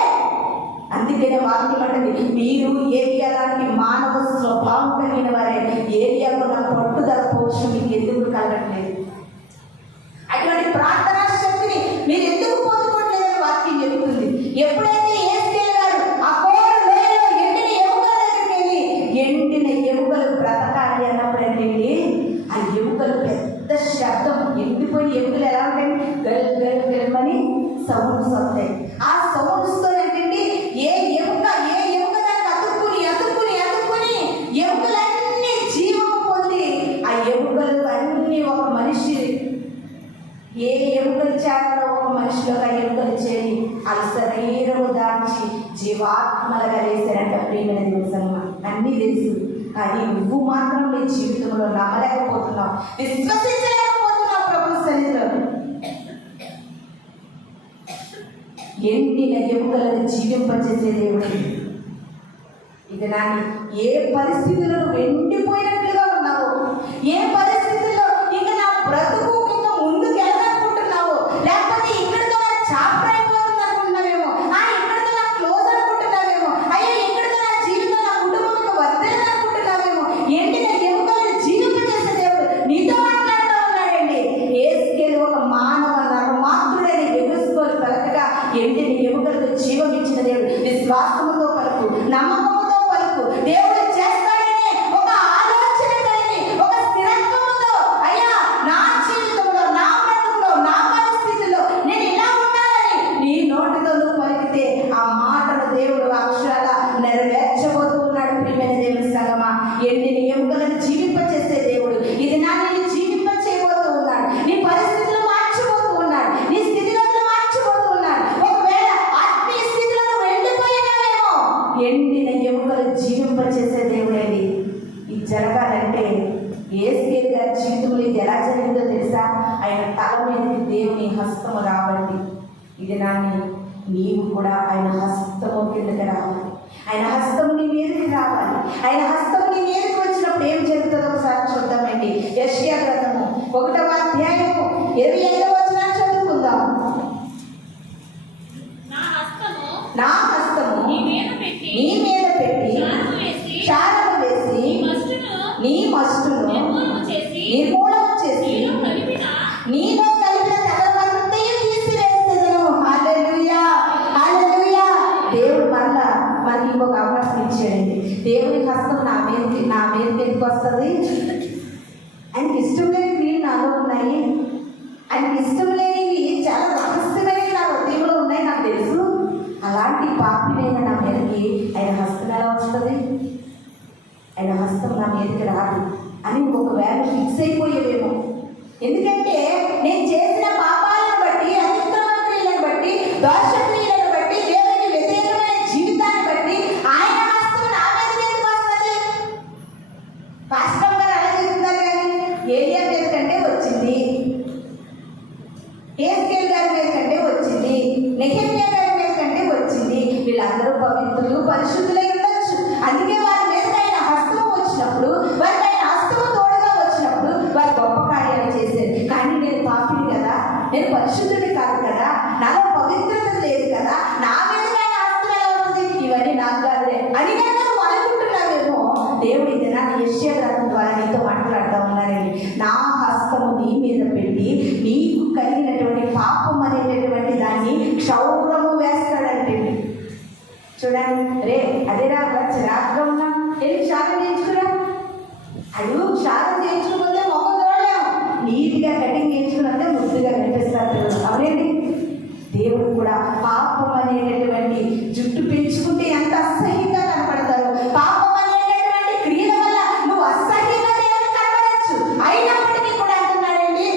అందుకనే వాక్యం అంటది, మీరు ఏలియా లాంటి మానవ స్వభావం కలిగిన వారే. ఏలియాకు నా పట్టుదల పోషణ మీకు ఎందుకు కలగట్లేదు? అటువంటి ప్రార్థనా శక్తిని మీరు ఎందుకు పొందుకోవట్లేదని వాక్యం చెబుతుంది. ఎప్పుడైతే యేసయ్య గారు ఆ కోర లోయలో ఎండిన ఎముకల దగ్గరికి వెళ్ళి ఎండిన ఎముకలు బ్రతకాలి అన్నప్పుడండి, ఆ ఎముకలు పెద్ద శబ్దం, ఎండిపోయి ఎముకలు ఎలా ఉంటాయండి, గల్ గల్ గల్మని సౌండ్స్ వస్తాయి. ఆ సౌండ్స్తో ఏంటండి ఏ ఎముక దాన్ని అతుక్కుని ఎముకలన్నీ జీవం పొంది ఆ ఎముకలు అన్నీ ఒక మనిషి, ఏ ఎముకలు చేరలో ఒక మనిషిలో ఆ ఎముకలు చేరి ఆ శరీరము దాల్చి జీవాత్మలుగా వేశారంట ప్రియమైన దేవుని సంగమా. అన్నీ తెలుసు, కానీ నువ్వు మాత్రం నీ జీవితంలో నమ్మలేకపోతున్నావు, విశ్వసించలేకపోతున్నావు ప్రభు సన్నిధిలో. ఎండిన ఎముకలను జీవింపజేసే దేవుడు. ఇది నాని ఏ పరిస్థితుల్లో నువ్వు ఎండిపోయినట్లుగా ఉన్నావు, ఏ పరిస్థితుల్లో ఇక నా బ్రతుకు ఇంకా ముందుకు వెళ్ళాలనుకుంటున్నావు, లేకపోతే ఇక్కడితో నా చాప్టర్ అయిపోతుంది అనుకుంటున్నావేమో, ఇక్కడితో నా క్లోజ్ అనుకుంటున్నావేమో, అయ్యో ఇక్కడితో నా జీవితం, నా కుటుంబం ఇంకా వద్దని అనుకుంటున్నావేమో. ఎండిన ఎముకలను జీవింపజేసే దేవుడు నీతో మాట్లాడుతూ ఉన్నాడండి. యేసయ్య విశ్వాసముతో పలుకు, నమ్మకముతో పలుకు. దేవుడు చేస్తాడనే ఒక ఆలోచన కలిగి, ఒక స్థిరత్వముతో, అయ్యా నా జీవితంలో, నా బ్రతుకులో, నా పరిస్థితుల్లో నేను ఇలా ఉండాలని నీ నోటితో నువ్వు పలికితే ఆ మాటను దేవుడు అక్షరాల నెరవేర్చబోతూ ఉన్నాడు. ప్రియమైన దేవుని సంగమా, ఎండిన ఎముకలను జీవింపచేసే దేవుడు ఇది నా నేను జీవింప చేయబోతూ ఉన్నాడు. నీ పరిస్థితులు మార్చబోతూ ఉన్నాడు, నీ స్థితిగతులు మార్చబోతూ ఉన్నాడు. ఒకవేళ ఆత్మీయ స్థితిలో నువ్వు ఎండిపోయినావేమో, ఎండిన ఎముకలు జీవింపచేసే దేవుడేది. ఇది జరగాలంటే యేసేపు గారి జీవితంలో ఇది ఎలా జరిగిందో తెలుసా? ఆయన తల మీదకి దేవుని హస్తము రావాలి. ఇది నాని నీవు కూడా ఆయన హస్తము కిందకి రావాలి. ఆయన హస్తము నీ మీదకి రావాలి. ఆయన హస్తము నీ మీదకి వచ్చినప్పుడు ఏం జరుగుతుందో ఒకసారి చూద్దామండి. యెషయా గ్రంథము 1వ అధ్యాయము 25వ వచనాన్ని చదువుకుందాం. నా హస్తము నీ మీద పెట్టి చారము వేసి నీ మస్టును నిర్మూలన చేసి నీలో కలిపిన తగమంతయు తీసివేసేదను. హల్లెలూయా, హల్లెలూయా. దేవుడు మరలా మనకి ఇంకొక అవకాశం ఇచ్చాడండి. దేవుని హస్తం నా మీదకి ఎందుకు వస్తుంది? ఆయనకి ఇష్టం లేని క్రియలు నాలో ఉన్నాయి. ఆయనకి ఇష్టం లేనివి చాలా రహస్యమైనవి నా హృదయంలో ఉన్నాయి, నాకు తెలుసు. అలాంటి పాపినైన నా మీదకి ఆయన హస్తం ఎలా వస్తుంది? ఆయన హస్తం నా మీదకి రాదు అని ఒకవేళ ఫిక్స్ అయిపోయేవేమో. ఎందుకంటే నేను చేసిన పాపాలను బట్టి, అతిక్రమ క్రియలను బట్టి, దోష క్రియలను బట్టి, దేవునికి వ్యతిరేకమైన జీవితాన్ని బట్టి ఆయన హస్తం నా మీదకి ఎందుకు వస్తుంది? పాస్టర్ గారు అలా చెప్తున్నారు కానీ ఏలియా మీద కంటే వచ్చింది, యేసేపు గారి మీద కంటే వచ్చింది, నెహెమ్యా గారి మీద కంటే వచ్చింది. వీళ్ళందరూ పవిత్రులు, పరిశుద్ధులై ఉండొచ్చు. అందుకే వారి మీద ఆయన హస్తము వచ్చినప్పుడు, వారికి ఆయన హస్తము తోడుగా వచ్చినప్పుడు వారు గొప్ప కార్యాలు చేశారు. కానీ నేను పాపిని కదా, నేను పరిశుద్ధుడి కాదు కదా, నాలో పవిత్రత లేదు కదా, నా మీద ఆయన హస్తం ఎలా ఉంది? ఇవన్నీ నాకు కాదులే అని కనుక నువ్వు అనుకుంటున్నావేమో. దేవుడు ఇది నాకు యెషయా గ్రంథం ద్వారా నీతో మాట్లాడుతూ ఉన్నారండి. నా హస్తము నీ మీద పెట్టి నీకు కలిగినటువంటి పాపం అనేటటువంటి దాన్ని క్షౌరము వేస్తాడంటే. చూడండి, రే అదేరా చిరాకుగా ఉన్నా వెళ్ళి క్షారం చేయించుకురా. అడు క్షారం చేయించుకుంటే మొక్క చూడలేము, నీట్గా కటింగ్ చేయించుకున్నంటే ముద్దుగా కనిపిస్తారు. అవునండి, దేవుడు కూడా పాపం అనేటటువంటి జుట్టు పెంచుకుంటే ఎంత అసహ్యంగా కనపడతారు. పాపం అనేటటువంటి క్రియల వల్ల నువ్వు అసహ్యంగా దేవుడు కనపడచ్చు. అయినప్పటికీ కూడా అంటున్నాడండి,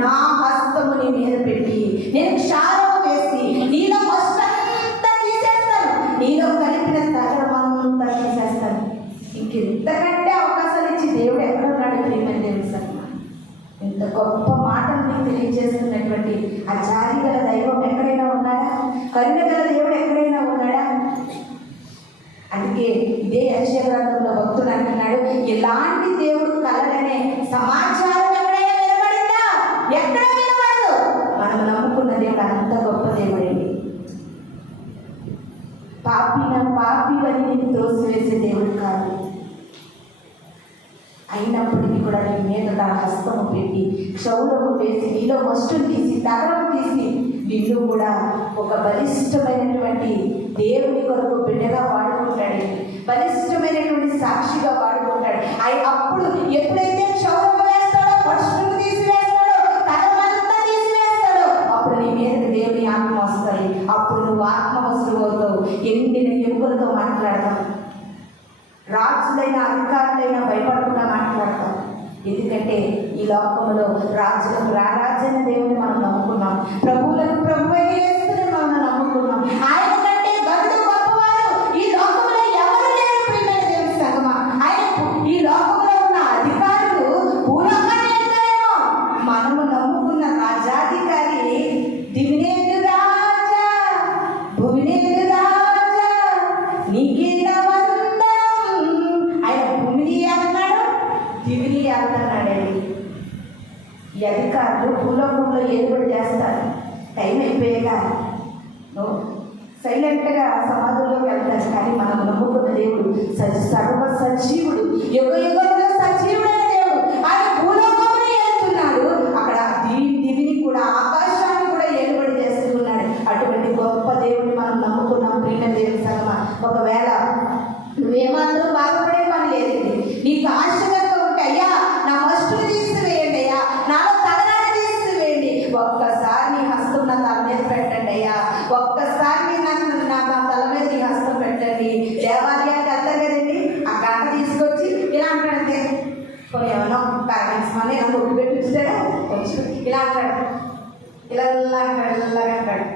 నా హస్తము నీ మీద పెట్టి నేను క్షారం వేసి నీలో వస్తంతా తీసేస్తాను, నీలో కలిపిన తగరమంతా తీసేస్తాను. ఇంకెంతకంటే అవకాశాలు ఇచ్చి దేవుడు ఎక్కడ ఉన్నాడు? ప్రియమైన దేవుని సంగమా, ఇంత గొప్ప మాటలు మీకు తెలియజేస్తున్నటువంటి ఆ జాలి గల దైవం ఎక్కడైనా ఉన్నాడా? కరుణ గల దేవుడు ఎక్కడైనా ఉన్నాడా? అందుకే ఇదే యెషయా గ్రంథంలో భక్తుడు అంటున్నాడు, ఎలాంటి దేవుడు కలడనే సమాచారం ఎక్కడైనా వినబడిందా? ఎక్కడ వినబడదు. మనం నమ్ముకున్న దేవుడు అంత గొప్ప దేవుడండి. పాపివని నేను త్రోసివేసే దేవుడు కాదు. అయినప్పటికీ కూడా నీ మీద నా హస్తము పెట్టి క్షౌరము వేసి నీలో మస్టును తీసి తగరము తీసి నిన్ను కూడా ఒక బలిష్టమైనటువంటి దేవుని కొరకు బిడ్డగా వాడుకుంటాడు, బలిష్టమైనటువంటి సాక్షిగా వాడుకుంటాడు. అప్పుడు ఎప్పుడైతే క్షౌరము వేస్తాడో, మస్టును తీసివేస్తాడో, తగరమంతా తీసివేస్తాడో, అప్పుడు నీ మీదకి దేవుని ఆత్మ వస్తాయి. అప్పుడు నువ్వు ఆత్మవశులు అవుతావు. ఎండిన ఎముకలతో మాట్లాడతావు. రాజులైన అధికారులైనా భయపడకుండా మాట్లాడతాం. ఎందుకంటే ఈ లోకంలో రాజులకు రారాజైన దేవుని మనం నమ్ముకున్నాం, ప్రభువులకు ప్రభు యేసుని మనం నమ్ముకున్నాం. ఆయన కంటే గరుడు గొప్పవారు ఈ లోకంలో ఎవరు లేరు. ప్రియమైన దేవుని సంగమా, ఆయన ఈ లోకంలో ఉన్న అధికారులు భూలోకాన్ని వెళ్తారేమో. మనము నమ్ముకున్న రాజాధికారి దివినేందు రాజా, భువినేందు రాజా, నీకే దివిని అంటున్నాడండి. ఈ అధికారులు భూలోకంలో ఏర్పాటు చేస్తారు. టైం అయిపోయాక సైలెంట్గా సమాధుల్లోకి వెళ్తారు. కానీ మనం నమ్ముకున్న దేవుడు సర్వ సజీవుడు, యుగ యుగంలో సజీవుడైన దేవుడు. ఆయన భూలోకంలో ఏలుతున్నాడు. అక్కడ దివిని కూడా, ఆకాశాన్ని కూడా ఏర్పాటు చేస్తున్నాడు. అటువంటి గొప్ప దేవుడిని మనం నమ్ముకున్నాం. ప్రియమైన దేవుని సంగమా, ఇలా అంటాడు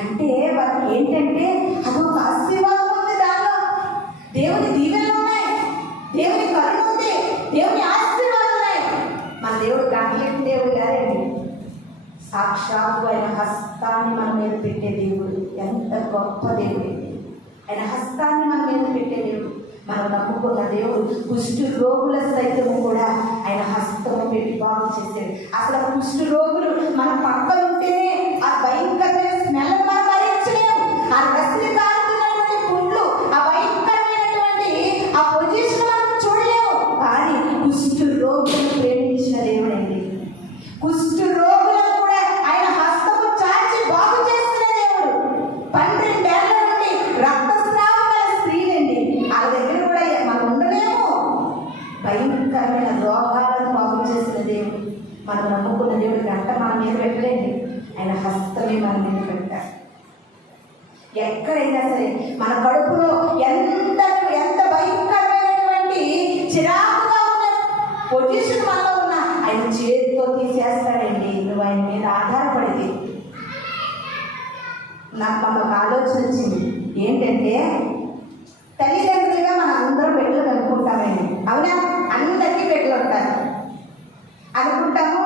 అంటే వాళ్ళకి ఏంటంటే అదొక ఆశీర్వాదం ఉంది, దానిలో దేవుని దీవెనలు ఉన్నాయి, దేవుని కరుణ ఉంది, దేవుని ఆశీర్వాదం ఉన్నాయి. మన దేవుడు గంటలేని దేవుడు కాదండి, సాక్షాత్తు ఆయన హస్తాన్ని మన మీద పెట్టే దేవుడు. ఎంత గొప్ప దేవుడు ఆయన హస్తాన్ని మన మీద పెట్టే దేవుడు. మనం నమ్ముకున్న దేవుడు కుష్టు రోగుల సైతము కూడా ఆయన హస్తము పెట్టి బాగు చేశాడు. అసలు కుష్టు రోగులు మన పక్కన ఉంటేనే ఆ భయంకరమైన స్మెల్ మనం భరించలేము. ఆ రసిలి కారుతున్నటువంటి పుండ్లు, ఆ భయంకరమైనటువంటి ఆ పొజిషన్ మనం చూడలేము. కానీ కుష్టు రోగులను ప్రేమించిన దేవుడు అండి. కుష్టు రోగులను కూడా ఆయన హస్తము చాచి బాగు చేసిన దేవుడు. 12 ఏళ్ల నుండి రక్తస్రావం గల స్త్రీలండి, వాళ్ళ దగ్గర కూడా మనం ఉండలేము. భయంకరమైన రోగాలను బాగు చేసిన దేవుడు. మనం నమ్ముకున్న దేవుడి గంట మన మీద పెట్టలేండి, ఆయన హస్తమే మన మీద పెట్టాడు. ఎక్కడైనా సరే మన కడుపులో ఎంత భయంకరమైనటువంటి చిరాకుగా ఉన్న పొజిషన్ మనలో ఉన్న ఆయన చేతితో తీసేస్తాడండి. నువ్వు ఆయన మీద ఆధారపడితే. నాకు మనకు ఆలోచన వచ్చింది ఏంటంటే, తల్లిదండ్రులుగా మనం అందరూ బిడ్డలు అనుకుంటామండి, అవునా? అందరికీ బిడ్డలు ఉంటారు అనుకుంటాము.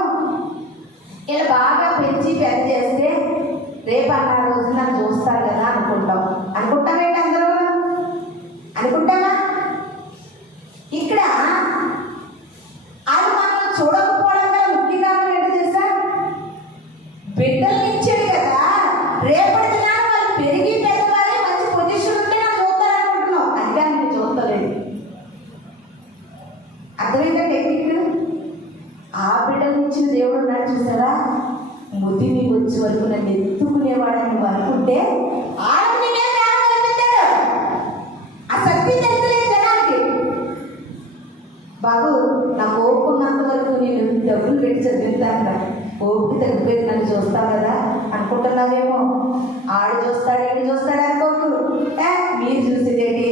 ఇలా బాగా పెంచి పెద్ద చేస్తే రేపు అన్న రోజు నన్ను చూస్తారు కదా అనుకుంటామేంటి? అందరూ అనుకుంటామా? ఇక్కడ అది మనం చూడకపోవడం కదా ముఖ్య కారణం ఏంటో తెలుసా? బిడ్డల్ని ఇచ్చాడు కదా, రేపటి దినాన వాళ్ళు పెరిగి పెద్దవారే మంచి పొజిషన్ ఉంటే నన్ను చూస్తారు అనుకుంటున్నాం, అందుకే నేను చూస్తలేదు. అర్థమైందా టెక్నిక్? ఆ బిడ్డలు ఇచ్చిన దేవుడు ఉన్నాడు చూసారా, ముద్ది మీకు వచ్చే వరకు నన్ను ఎత్తుకునేవాడని నువ్వు అనుకుంటే ఆడని ఆ శక్తి తెలుసలేదు జనానికి. బాబు నాకు ఓపుకున్నంత వరకు నేను డబ్బులు పెట్టి చదివిస్తాను, ఓపిక తగ్గిపోయి నన్ను చూస్తావు కదా అనుకుంటున్నావేమో. ఆడు చూస్తాడు ఏడు చూస్తాడు అనుకోకు. మీరు చూసేదేంటి?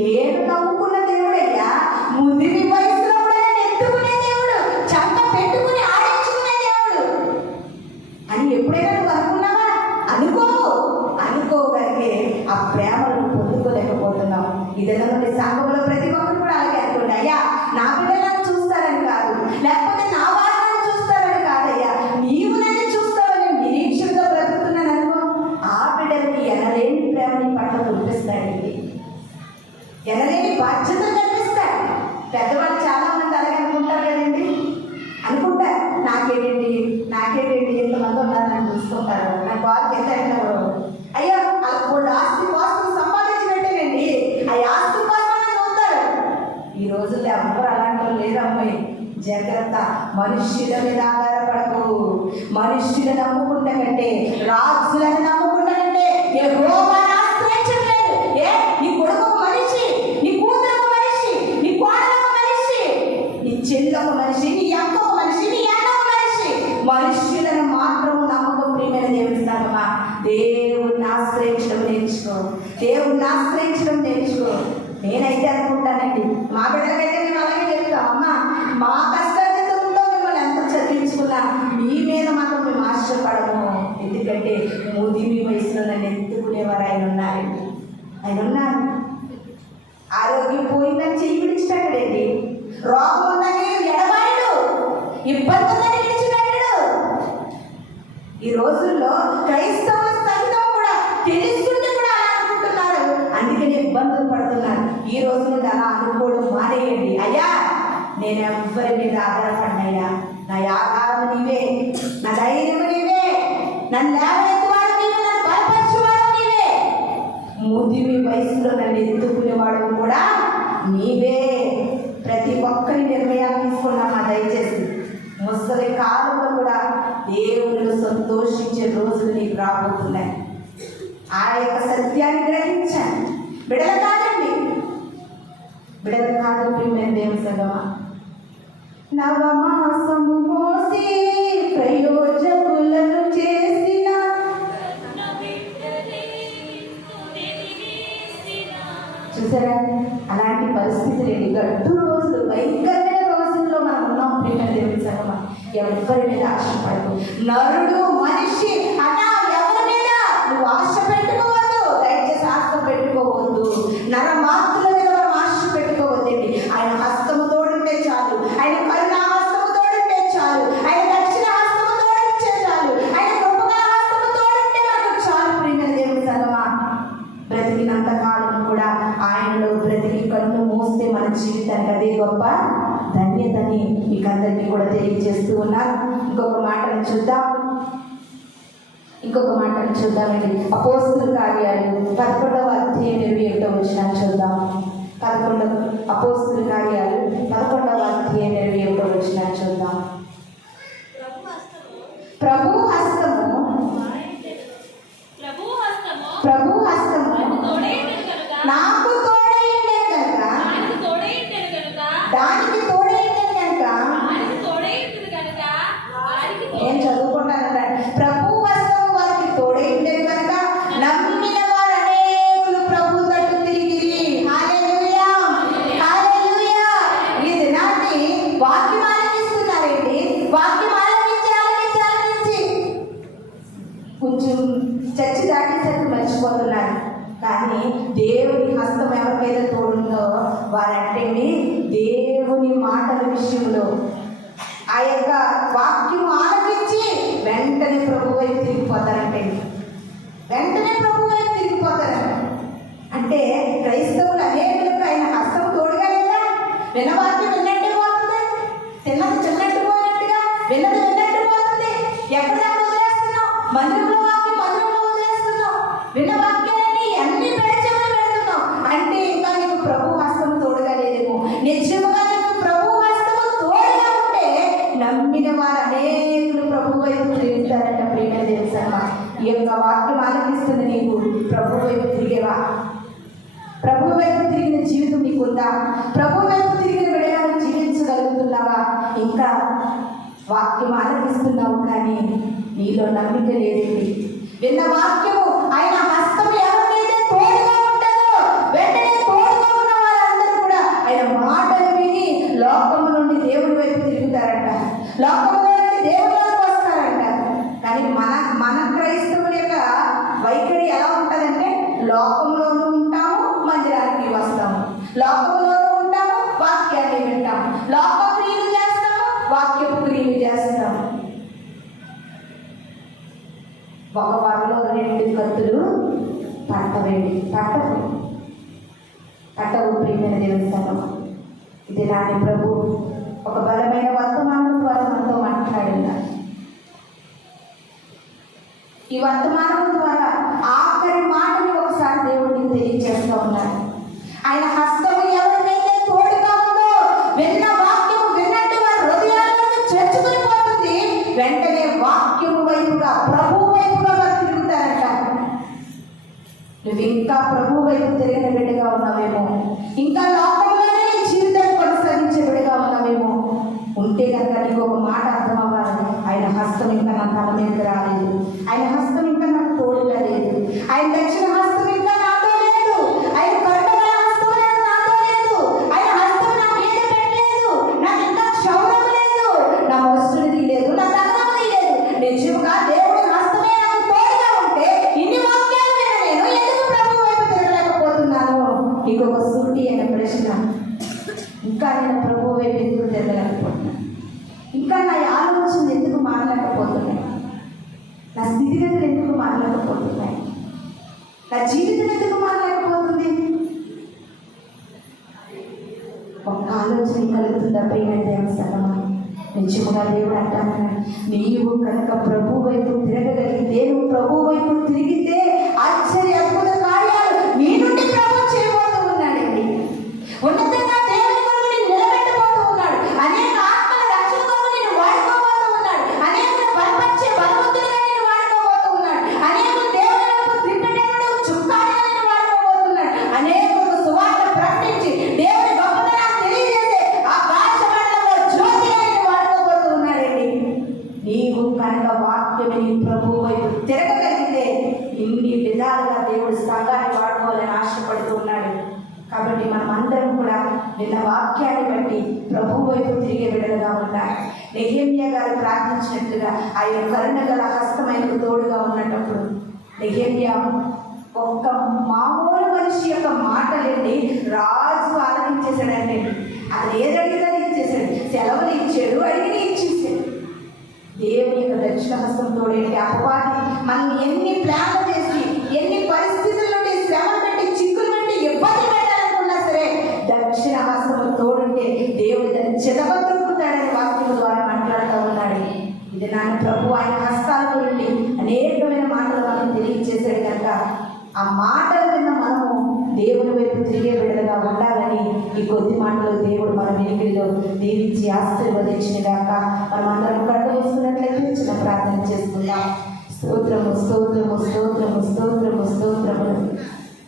నేను నమ్ముకున్న దేవుడయ్యా, ముదిరి వయసులో కూడా నేను ఎత్తుకునే దేవుడు, చంట పెట్టుకుని ఆడించుకునే దేవుడు అని ఎప్పుడైనా నువ్వు అనుకున్నావా? అనుకోగలిగే ఆ ప్రేమను పొందుకోలేకపోతున్నావు. ఇదైనా నుండి సంఘంలో ప్రతి ఒక్కరు కూడా అలాగే అనుకోండి, అయ్యా నా బిడ్డలను చూస్తారని కాదు, లేకపోతే నా వాళ్ళని చూస్తారని కాదయ్యా, నీవు నన్ను చూస్తావని నిరీక్షణతో బ్రతుకుతున్నాను అనుకో. ఆ బిడ్డలకి ఎనలేని ప్రేమని పట్ల కురిపిస్తాడండి, ఎనలేని బాధ్యతలు కనిపిస్తాడు. పెద్దవాళ్ళు చాలా మంది అలాగే అనుకుంటారు కదండి, అనుకుంటారు నాకేంటి ఎంతమంది ఉన్నారని చూసుకుంటారు. నాకు వాళ్ళకి ఎంత అంటారు, అయ్యో వాళ్ళు ఆస్తి పాస్తులు సంపాదించినట్టేనండి, ఆ ఆస్తి పాస్తులు చూస్తారు. ఈ రోజుల్లో ఎవరు అలాంటి వాళ్ళు లేరు అమ్మాయి. జాగ్రత్త, మనుష్యుల మీద ఆధారపడకు. మనుష్యులను నమ్ముకుంటా కంటే, రాజులను నమ్ముకుంటా కంటే యెహోవాను ఆశ్రయించలేదు. నీ కొడుకు మనిషి, నీ కూతురు మనిషి, నీ కోడలు మనిషి, నీ చెల్లెల మనిషి, నీ అక్క మనిషి, నీ అన్న మనిషి. మనుష్యులను మాత్రం నమ్మకం. ప్రియమైన దేవుని సంగమా, దేవుణ్ణి ఆశ్రయించడం నేర్చుకో, దేవుణ్ణి ఆశ్రయించడం నేర్చుకో. నేనైతే అనుకుంటానండి, మా బిడ్డలకైతే మేము అలాగే చెప్తాం, అమ్మ మా కష్టాలతో మిమ్మల్ని ఎంత చదివించుకున్నా మీ మీద మాత్రం మేము ఆశ్చర్యపడము. ఎందుకంటే ముదిమి వయసులో నన్ను ఎత్తుకునేవారు ఆయన ఉన్నారండి. ఆయన ఉన్నారు. ఆరోగ్యం పోయిందని చెయ్యి విడిచిపెట్టడండి, రోగం ఉందని ఎడబాయడు, ఇబ్బంది ఉందని విడిచిపెట్టడు. ఈ రోజుల్లో క్రైస్తవుల సైతం కూడా తెలుసుకుంటే కూడా అలా అనుకుంటున్నారు, అందుకని ఇబ్బందులు పడుతున్నారు. ఈ రోజు నుండి అలా అనుకోవడం మానేయండి. అయ్యా నేను ఎవ్వరి మీద ఆధారపడినయ్యా, నా ఆధారం నీవే, నా ధైర్యము నీవే, నన్ను లేవనెత్తువాడు నీవే, నన్ను బలపరచువాడు నీవే. ముదిమి వయసులో నన్ను ఎత్తుకునేవాడు కూడా నీవే. ప్రతి ఒక్కరి నిర్ణయాలు తీసుకున్నామా దయచేసి. ముసలి కాలంలో కూడా దేవుళ్ళు సంతోషించే రోజులు నీకు రాబోతున్నాయి. ఆ యొక్క సత్యాన్ని గ్రహించాను. బిడల కాదండి, బిడల కాదు. ప్రియమైన దేవుని సంగమా, నవమాసము మోసి ప్రయోజకులను చేసిన చూసారా, అలాంటి పరిస్థితులు ఏంటి? గడ్డు రోజులు, భయంకరమైన రోజుల్లో మనం ఉన్నాం. ప్రియమైన దేవుని సంగమా, ఎవరి మీద ఆశపడకు. నరుడు మనిషి అన్నా ఎవరి మీద నువ్వు ఆశ పెట్టుకోవద్దు. దయచేసి ఆశ పెట్టుకోవద్దు. నరమాత్రుల మీద మనం ఆశ పెట్టుకోవద్దండి. ఆయన హస్తము తోడుంటే చాలు, ఆయన కరుణా హస్తము తోడుంటే చాలు, ఆయన దక్షిణ హస్తము తోడుంటే చాలు, ఆయన కృపగల హస్తము తోడుంటే మనకు చాలు. ప్రియమైన దేవుని సంగమా, బ్రతికినంత కాలం కూడా ఆయనలో బ్రతికి కన్ను మూస్తే మన జీవితానికి అదే గొప్ప ధన్యతని మీకు అందరికీ కూడా తెలియజేస్తూ ఉన్నాను. ఇంకొక మాటను చూద్దామండి. అపోస్తుల కార్యాలు 11వ అధ్యాయం 21వ వచనాన్ని చూద్దాం. అపోస్తుల కార్యాలు 11వ అధ్యాయం 21వ వచనాన్ని చూద్దాం. ప్రభు హస్తము నాకు తోడైండెను కనుక దానికి తోడైండెను కనుక నేను చదువుకుంటానంటే, ప్రభు హస్తము వారికి తోడైండెను కనుక నమ్మిన వారు అనేకులు ప్రభు తట్టు తిరిగిరి. హల్లెలూయా, హల్లెలూయా. ఈ దినాన్ని వాక్యం ఆలకిస్తున్నారండి. వాక్యం ఆలకించి కొంచెం చర్చి దాటేసరికి మర్చిపోతున్నారు. కానీ దేవుని హస్తం ఎవరికైతే తోడుందో వారంటండి దేవుని మాటల విషయంలో ఆ యొక్క వాక్యం ఆలకించి వెంటనే ప్రభు వైపు తిరిగిపోతారంటండి. అంటే క్రైస్తవులు అనేకులకు ఆయన హస్తం తోడుగా లేదా? వినవాక్యం విన్నట్టు పోతుంది, తిన్నది చిన్నట్టు పోయినట్టుగా, విన్నది విన్నట్టు పోతుంది. ఎక్కడెక్కడ వదిలేస్తున్నావు? మందిరంలో వదిలేస్తున్నావు. విన్న వాక్యాన్ని అన్ని పెడచెవులు పెడుతున్నావు అంటే ఇంకా నీకు ప్రభు హస్తం తోడుగా లేదేమో. నిజముగా నీకు ప్రభు హస్తము తోడుగా ఉంటే నమ్మిన వారు అనేకులు ప్రభు వైపు తిరుగుతారంట. ప్రియమైన దేవుని సంగమా, ఈ యొక్క వాక్యం ఆలకిస్తుంది. నీకు ప్రభు వైపు తిరిగేవా? ప్రభు వైపు తిరిగిన జీవితం నీకుందా? ప్రభు వైపు తిరిగిన విడగా జీవించగలుగుతున్నావా? ఇంకా వాక్యం ఆలకిస్తున్నావు కానీ నీలో నమ్మిక లేదండి. విన్న వాక్యము ఆయన హస్తం ఎవరికైతే తోడుగా ఉంటుందో వెంటనే తోడుగా ఉన్న వారందరూ కూడా ఆయన మాటలు విని లోకము నుండి దేవుడి వైపు తిరుగుతారంట, లోకములో నుండి దేవుడిలోకి వస్తారంట. కానీ మన క్రైస్తవుల యొక్క వైఖరి ఎలా ఉంటుందంటే, లోకంలోనూ ఉంటాము, మందిరానికి వస్తాము, లోకంలోనూ ఉంటాము, వాక్యాన్ని వింటాము, లోక క్రియలు చేస్తాము, వాక్యపు క్రియలు చేస్తాము. ఒక వారిలో 2 కత్తులు పట్టవు. ప్రియమైన దేవుని సంగమా, ఇది నాని ప్రభు ఒక బలమైన వర్తమానం ద్వారా మనతో మాట్లాడినారు. ఈ వర్తమానం ద్వారా ఆఖరి మాటని ఒకసారి దేవుడికి తెలియజేస్తూ ఉన్నారు. ఆయన హస్తము ఎవరికైతే తోడుగా ఉందో విన్న వాక్యము విన్నట్టు వారి హృదయాలను చర్చుకుని పోతుంది. వెంటనే వాక్యము వైపుగా ప్రభు వైపుగా వారు తిరుగుతారంట. నువ్వు ఇంకా ప్రభు వైపు తిరిగిన బిడ్డగా ఉన్నావేమో, ఇంకా లోకంలోనే జీవితాన్ని కొనసాగించే బిడ్డగా ఉన్నావేమో. ఉంటే కనుక నీకు ఒక మాట అర్థం అవ్వాలి. ఆయన హస్తం ఇంకా నా తల మీదకి రాలేదు, ఆయన హస్తం ఇంకా నాకు తోడుగా లేదు, ఆయన దక్షిణ హస్తం ఇంకా నాతో లేదు, ఆయన కరుణగల హస్తం నాతో లేదు, ఆయన హస్తం నా మీద పెట్టలేదు, నాకు ఇంకా క్షౌరం లేదు, నా వస్తువుది లేదు, నా తగనది లేదు. నిజంగా దేవుడి హస్తమే నాకు తోడుగా ఉంటే ఇన్ని వాక్యాలు నేను ఎందుకు ప్రభు వైపు తిరగలేకపోతున్నాను? ఇంకొక సూటి అనే ప్రశ్న. ఇంకా నేను ప్రభు వైపు ఎందుకు తిరగలేకపోతున్నాను? ఇంకా నా ఆలోచనలు ఎందుకు మారలేకపోతున్నాయి? నా స్థితిగతులు ఎందుకు మారలేకపోతున్నాయి? నా జీవితం ఎందుకు మారలేకపోతుంది? ఒక ఆలోచన కలుగుతుందా? ప్రియమైన దేవుని సంగమా, నిజముగా దేవుడు అంటాను, నీవు కనుక ప్రభు వైపు తిరగగలిగితే, నువ్వు ప్రభు వైపు తిరిగితే ఆశ్చర్య అద్భుత కార్యాలు నీ నుండి ప్రభు చేయబోతూ ఉన్నాడండి. ఉన్నతంగా దేవుని కొరకు నిన్ను నిలబెట్టబోతూ ఉన్నాడు. అనేక ఆత్మల రక్షణ కొరకు నిన్ను వాడుకోబోతూ ఉన్నాడు. అనేకులను బలపరిచే బలవంతులుగా నిన్ను వాడుకోబోతూ ఉన్నాడు. అనేకులు దేవుని వైపు తిప్పేటప్పుడు చుక్కానిగా నిన్ను వాడుకోబోతున్నాడు. అనేకులకు సువార్త ప్రకటించి దేవుని గొప్పతనాన్ని తెలియజేసే ఆకాశ మండలంలో జ్యోతిగా నిన్ను వాడుకోబోతూ ఉన్నాడండి. నీవు కనుక వాక్యమే నీ ప్రభు వైపు తిరగగలిగితే ఇన్ని విధాలుగా దేవుడు సంఘాన్ని వాడుకోవాలని ఆశపడుతూ ఉన్నాడు. కాబట్టి మనం అందరం కూడా నిన్న వాక్యాన్ని బట్టి ప్రభు వైపు తిరిగే బిడ్డలుగా ఉండాలి. నెహెమ్యా గారు ప్రార్థించినట్లుగా ఆయన కరుణ గల హస్తం ఆయనకు తోడుగా ఉన్నప్పుడు నెహెమ్యా ఒక్క మామూలు మనిషి యొక్క మాటలండి రాజు ఆలకించేశాడంటే. అతను ఏది అడిగితే ఇచ్చేసాడు, సెలవులు ఇచ్చాడు, అడిగిన ఇచ్చేసాడు. దేవుని యొక్క దక్షిణ హస్తం తోడేంటి. అపవాది మనం ఎన్ని ప్లాన్లు చేసి ఎన్ని పరిస్థితుల నుండి శ్రమ పెట్టి చిక్కులు పెట్టి ఇబ్బంది పెట్టాలనుకున్నా సరే దక్షిణ హస్తం తోడుంటే దేవుడు దాన్ని చెదపత్రుకుంటాడని వాక్యం ద్వారా మాట్లాడుతూ ఉన్నాడు. ఇది నాన్న ప్రభు ఆయన హస్తాల గురించి అనేకమైన మాటలు మనం తెలియజేశాడు కనుక ఆ మాటలు విన్న మనము దేవుని వైపు తిరిగే బిడ్డలుగా ఉండాలని ఈ కొద్ది మాటలు దేవుడు మన వెనుకల్లో దీవించి ఆశీర్వదించిన గాక. మనం అందరం కళ్ళు వేసుకున్నట్లయితే చిన్న ప్రార్థన చేసుకుందాం. స్తోత్రము స్తోత్రము స్తోత్రము స్తోత్రము స్తోత్రము.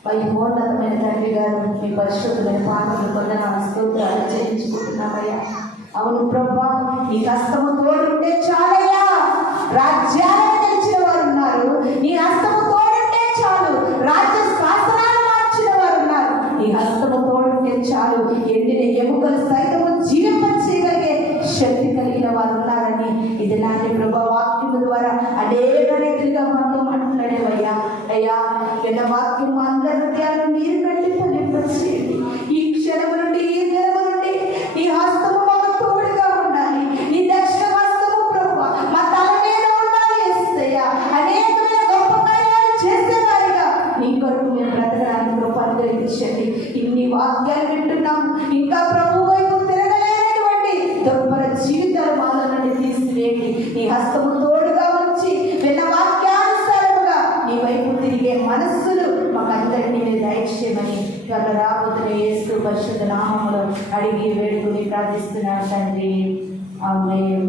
మహోన్నతమైన తండ్రి గారు మీ పరిశుద్ధమైన పాటలు కొందనాలు స్తోత్రాలు చెల్లించుకుంటున్నామయ్యా. అవును ప్రభా, నీ హస్తము తోడుంటే చాలయ్యా. రాజ్యాలను గెలిచిన వారు ఉన్నారు, నీ హస్తము తోడుంటే చాలు. రాజ్య శాసనాలు మార్చిన వారు ఉన్నారు, నీ హస్తము తోడుంటే చాలు. ఎండిన ఎముకలు సైతము జీవింపచేయగలిగే శక్తి కలిగిన వారు ఉన్నారని ఇది నాటి ప్రభా వాక్యము ద్వారా అనేక రీతిగా మనతో మాట్లాడేవయ్యా. అయ్యా విన్న వాక్యం అందరి హృదయాలను నీరు పెట్టి ఫలింపచేయండి. ఈ క్షణం నుండి ఈ దినం నుండి నీ హస్తము మాకు తోడుగా ఉండాలి. నీ దక్షిణ హస్తము ప్రభా మా తల మీద ఉండాలి. యేసయ్యా అనేకమైన గొప్ప కార్యాలు చేసేవారిగా నీ కొరకు మేము బ్రతకడానికి ప్రభు అనుగ్రహించండి. ఇన్ని వాక్యాలు వింటున్నాం, ఇంకా ప్రభు వైపు తిరగలేనటువంటి దుర్భర జీవితాలు మాలో నుండి తీసివేయండి. నీ హస్తము తోడుగా ఉంచి విన్న వాక్యానుసారముగా నీ వైపు తిరిగే మనస్సులు మాకందరినీ మీరు దయచేయమని త్వరలో రాబోతున్న యేసు పరిశుద్ధ నామములో అడిగి వేడుకుని ప్రార్థిస్తున్నాను తండ్రి. ఆమేన్.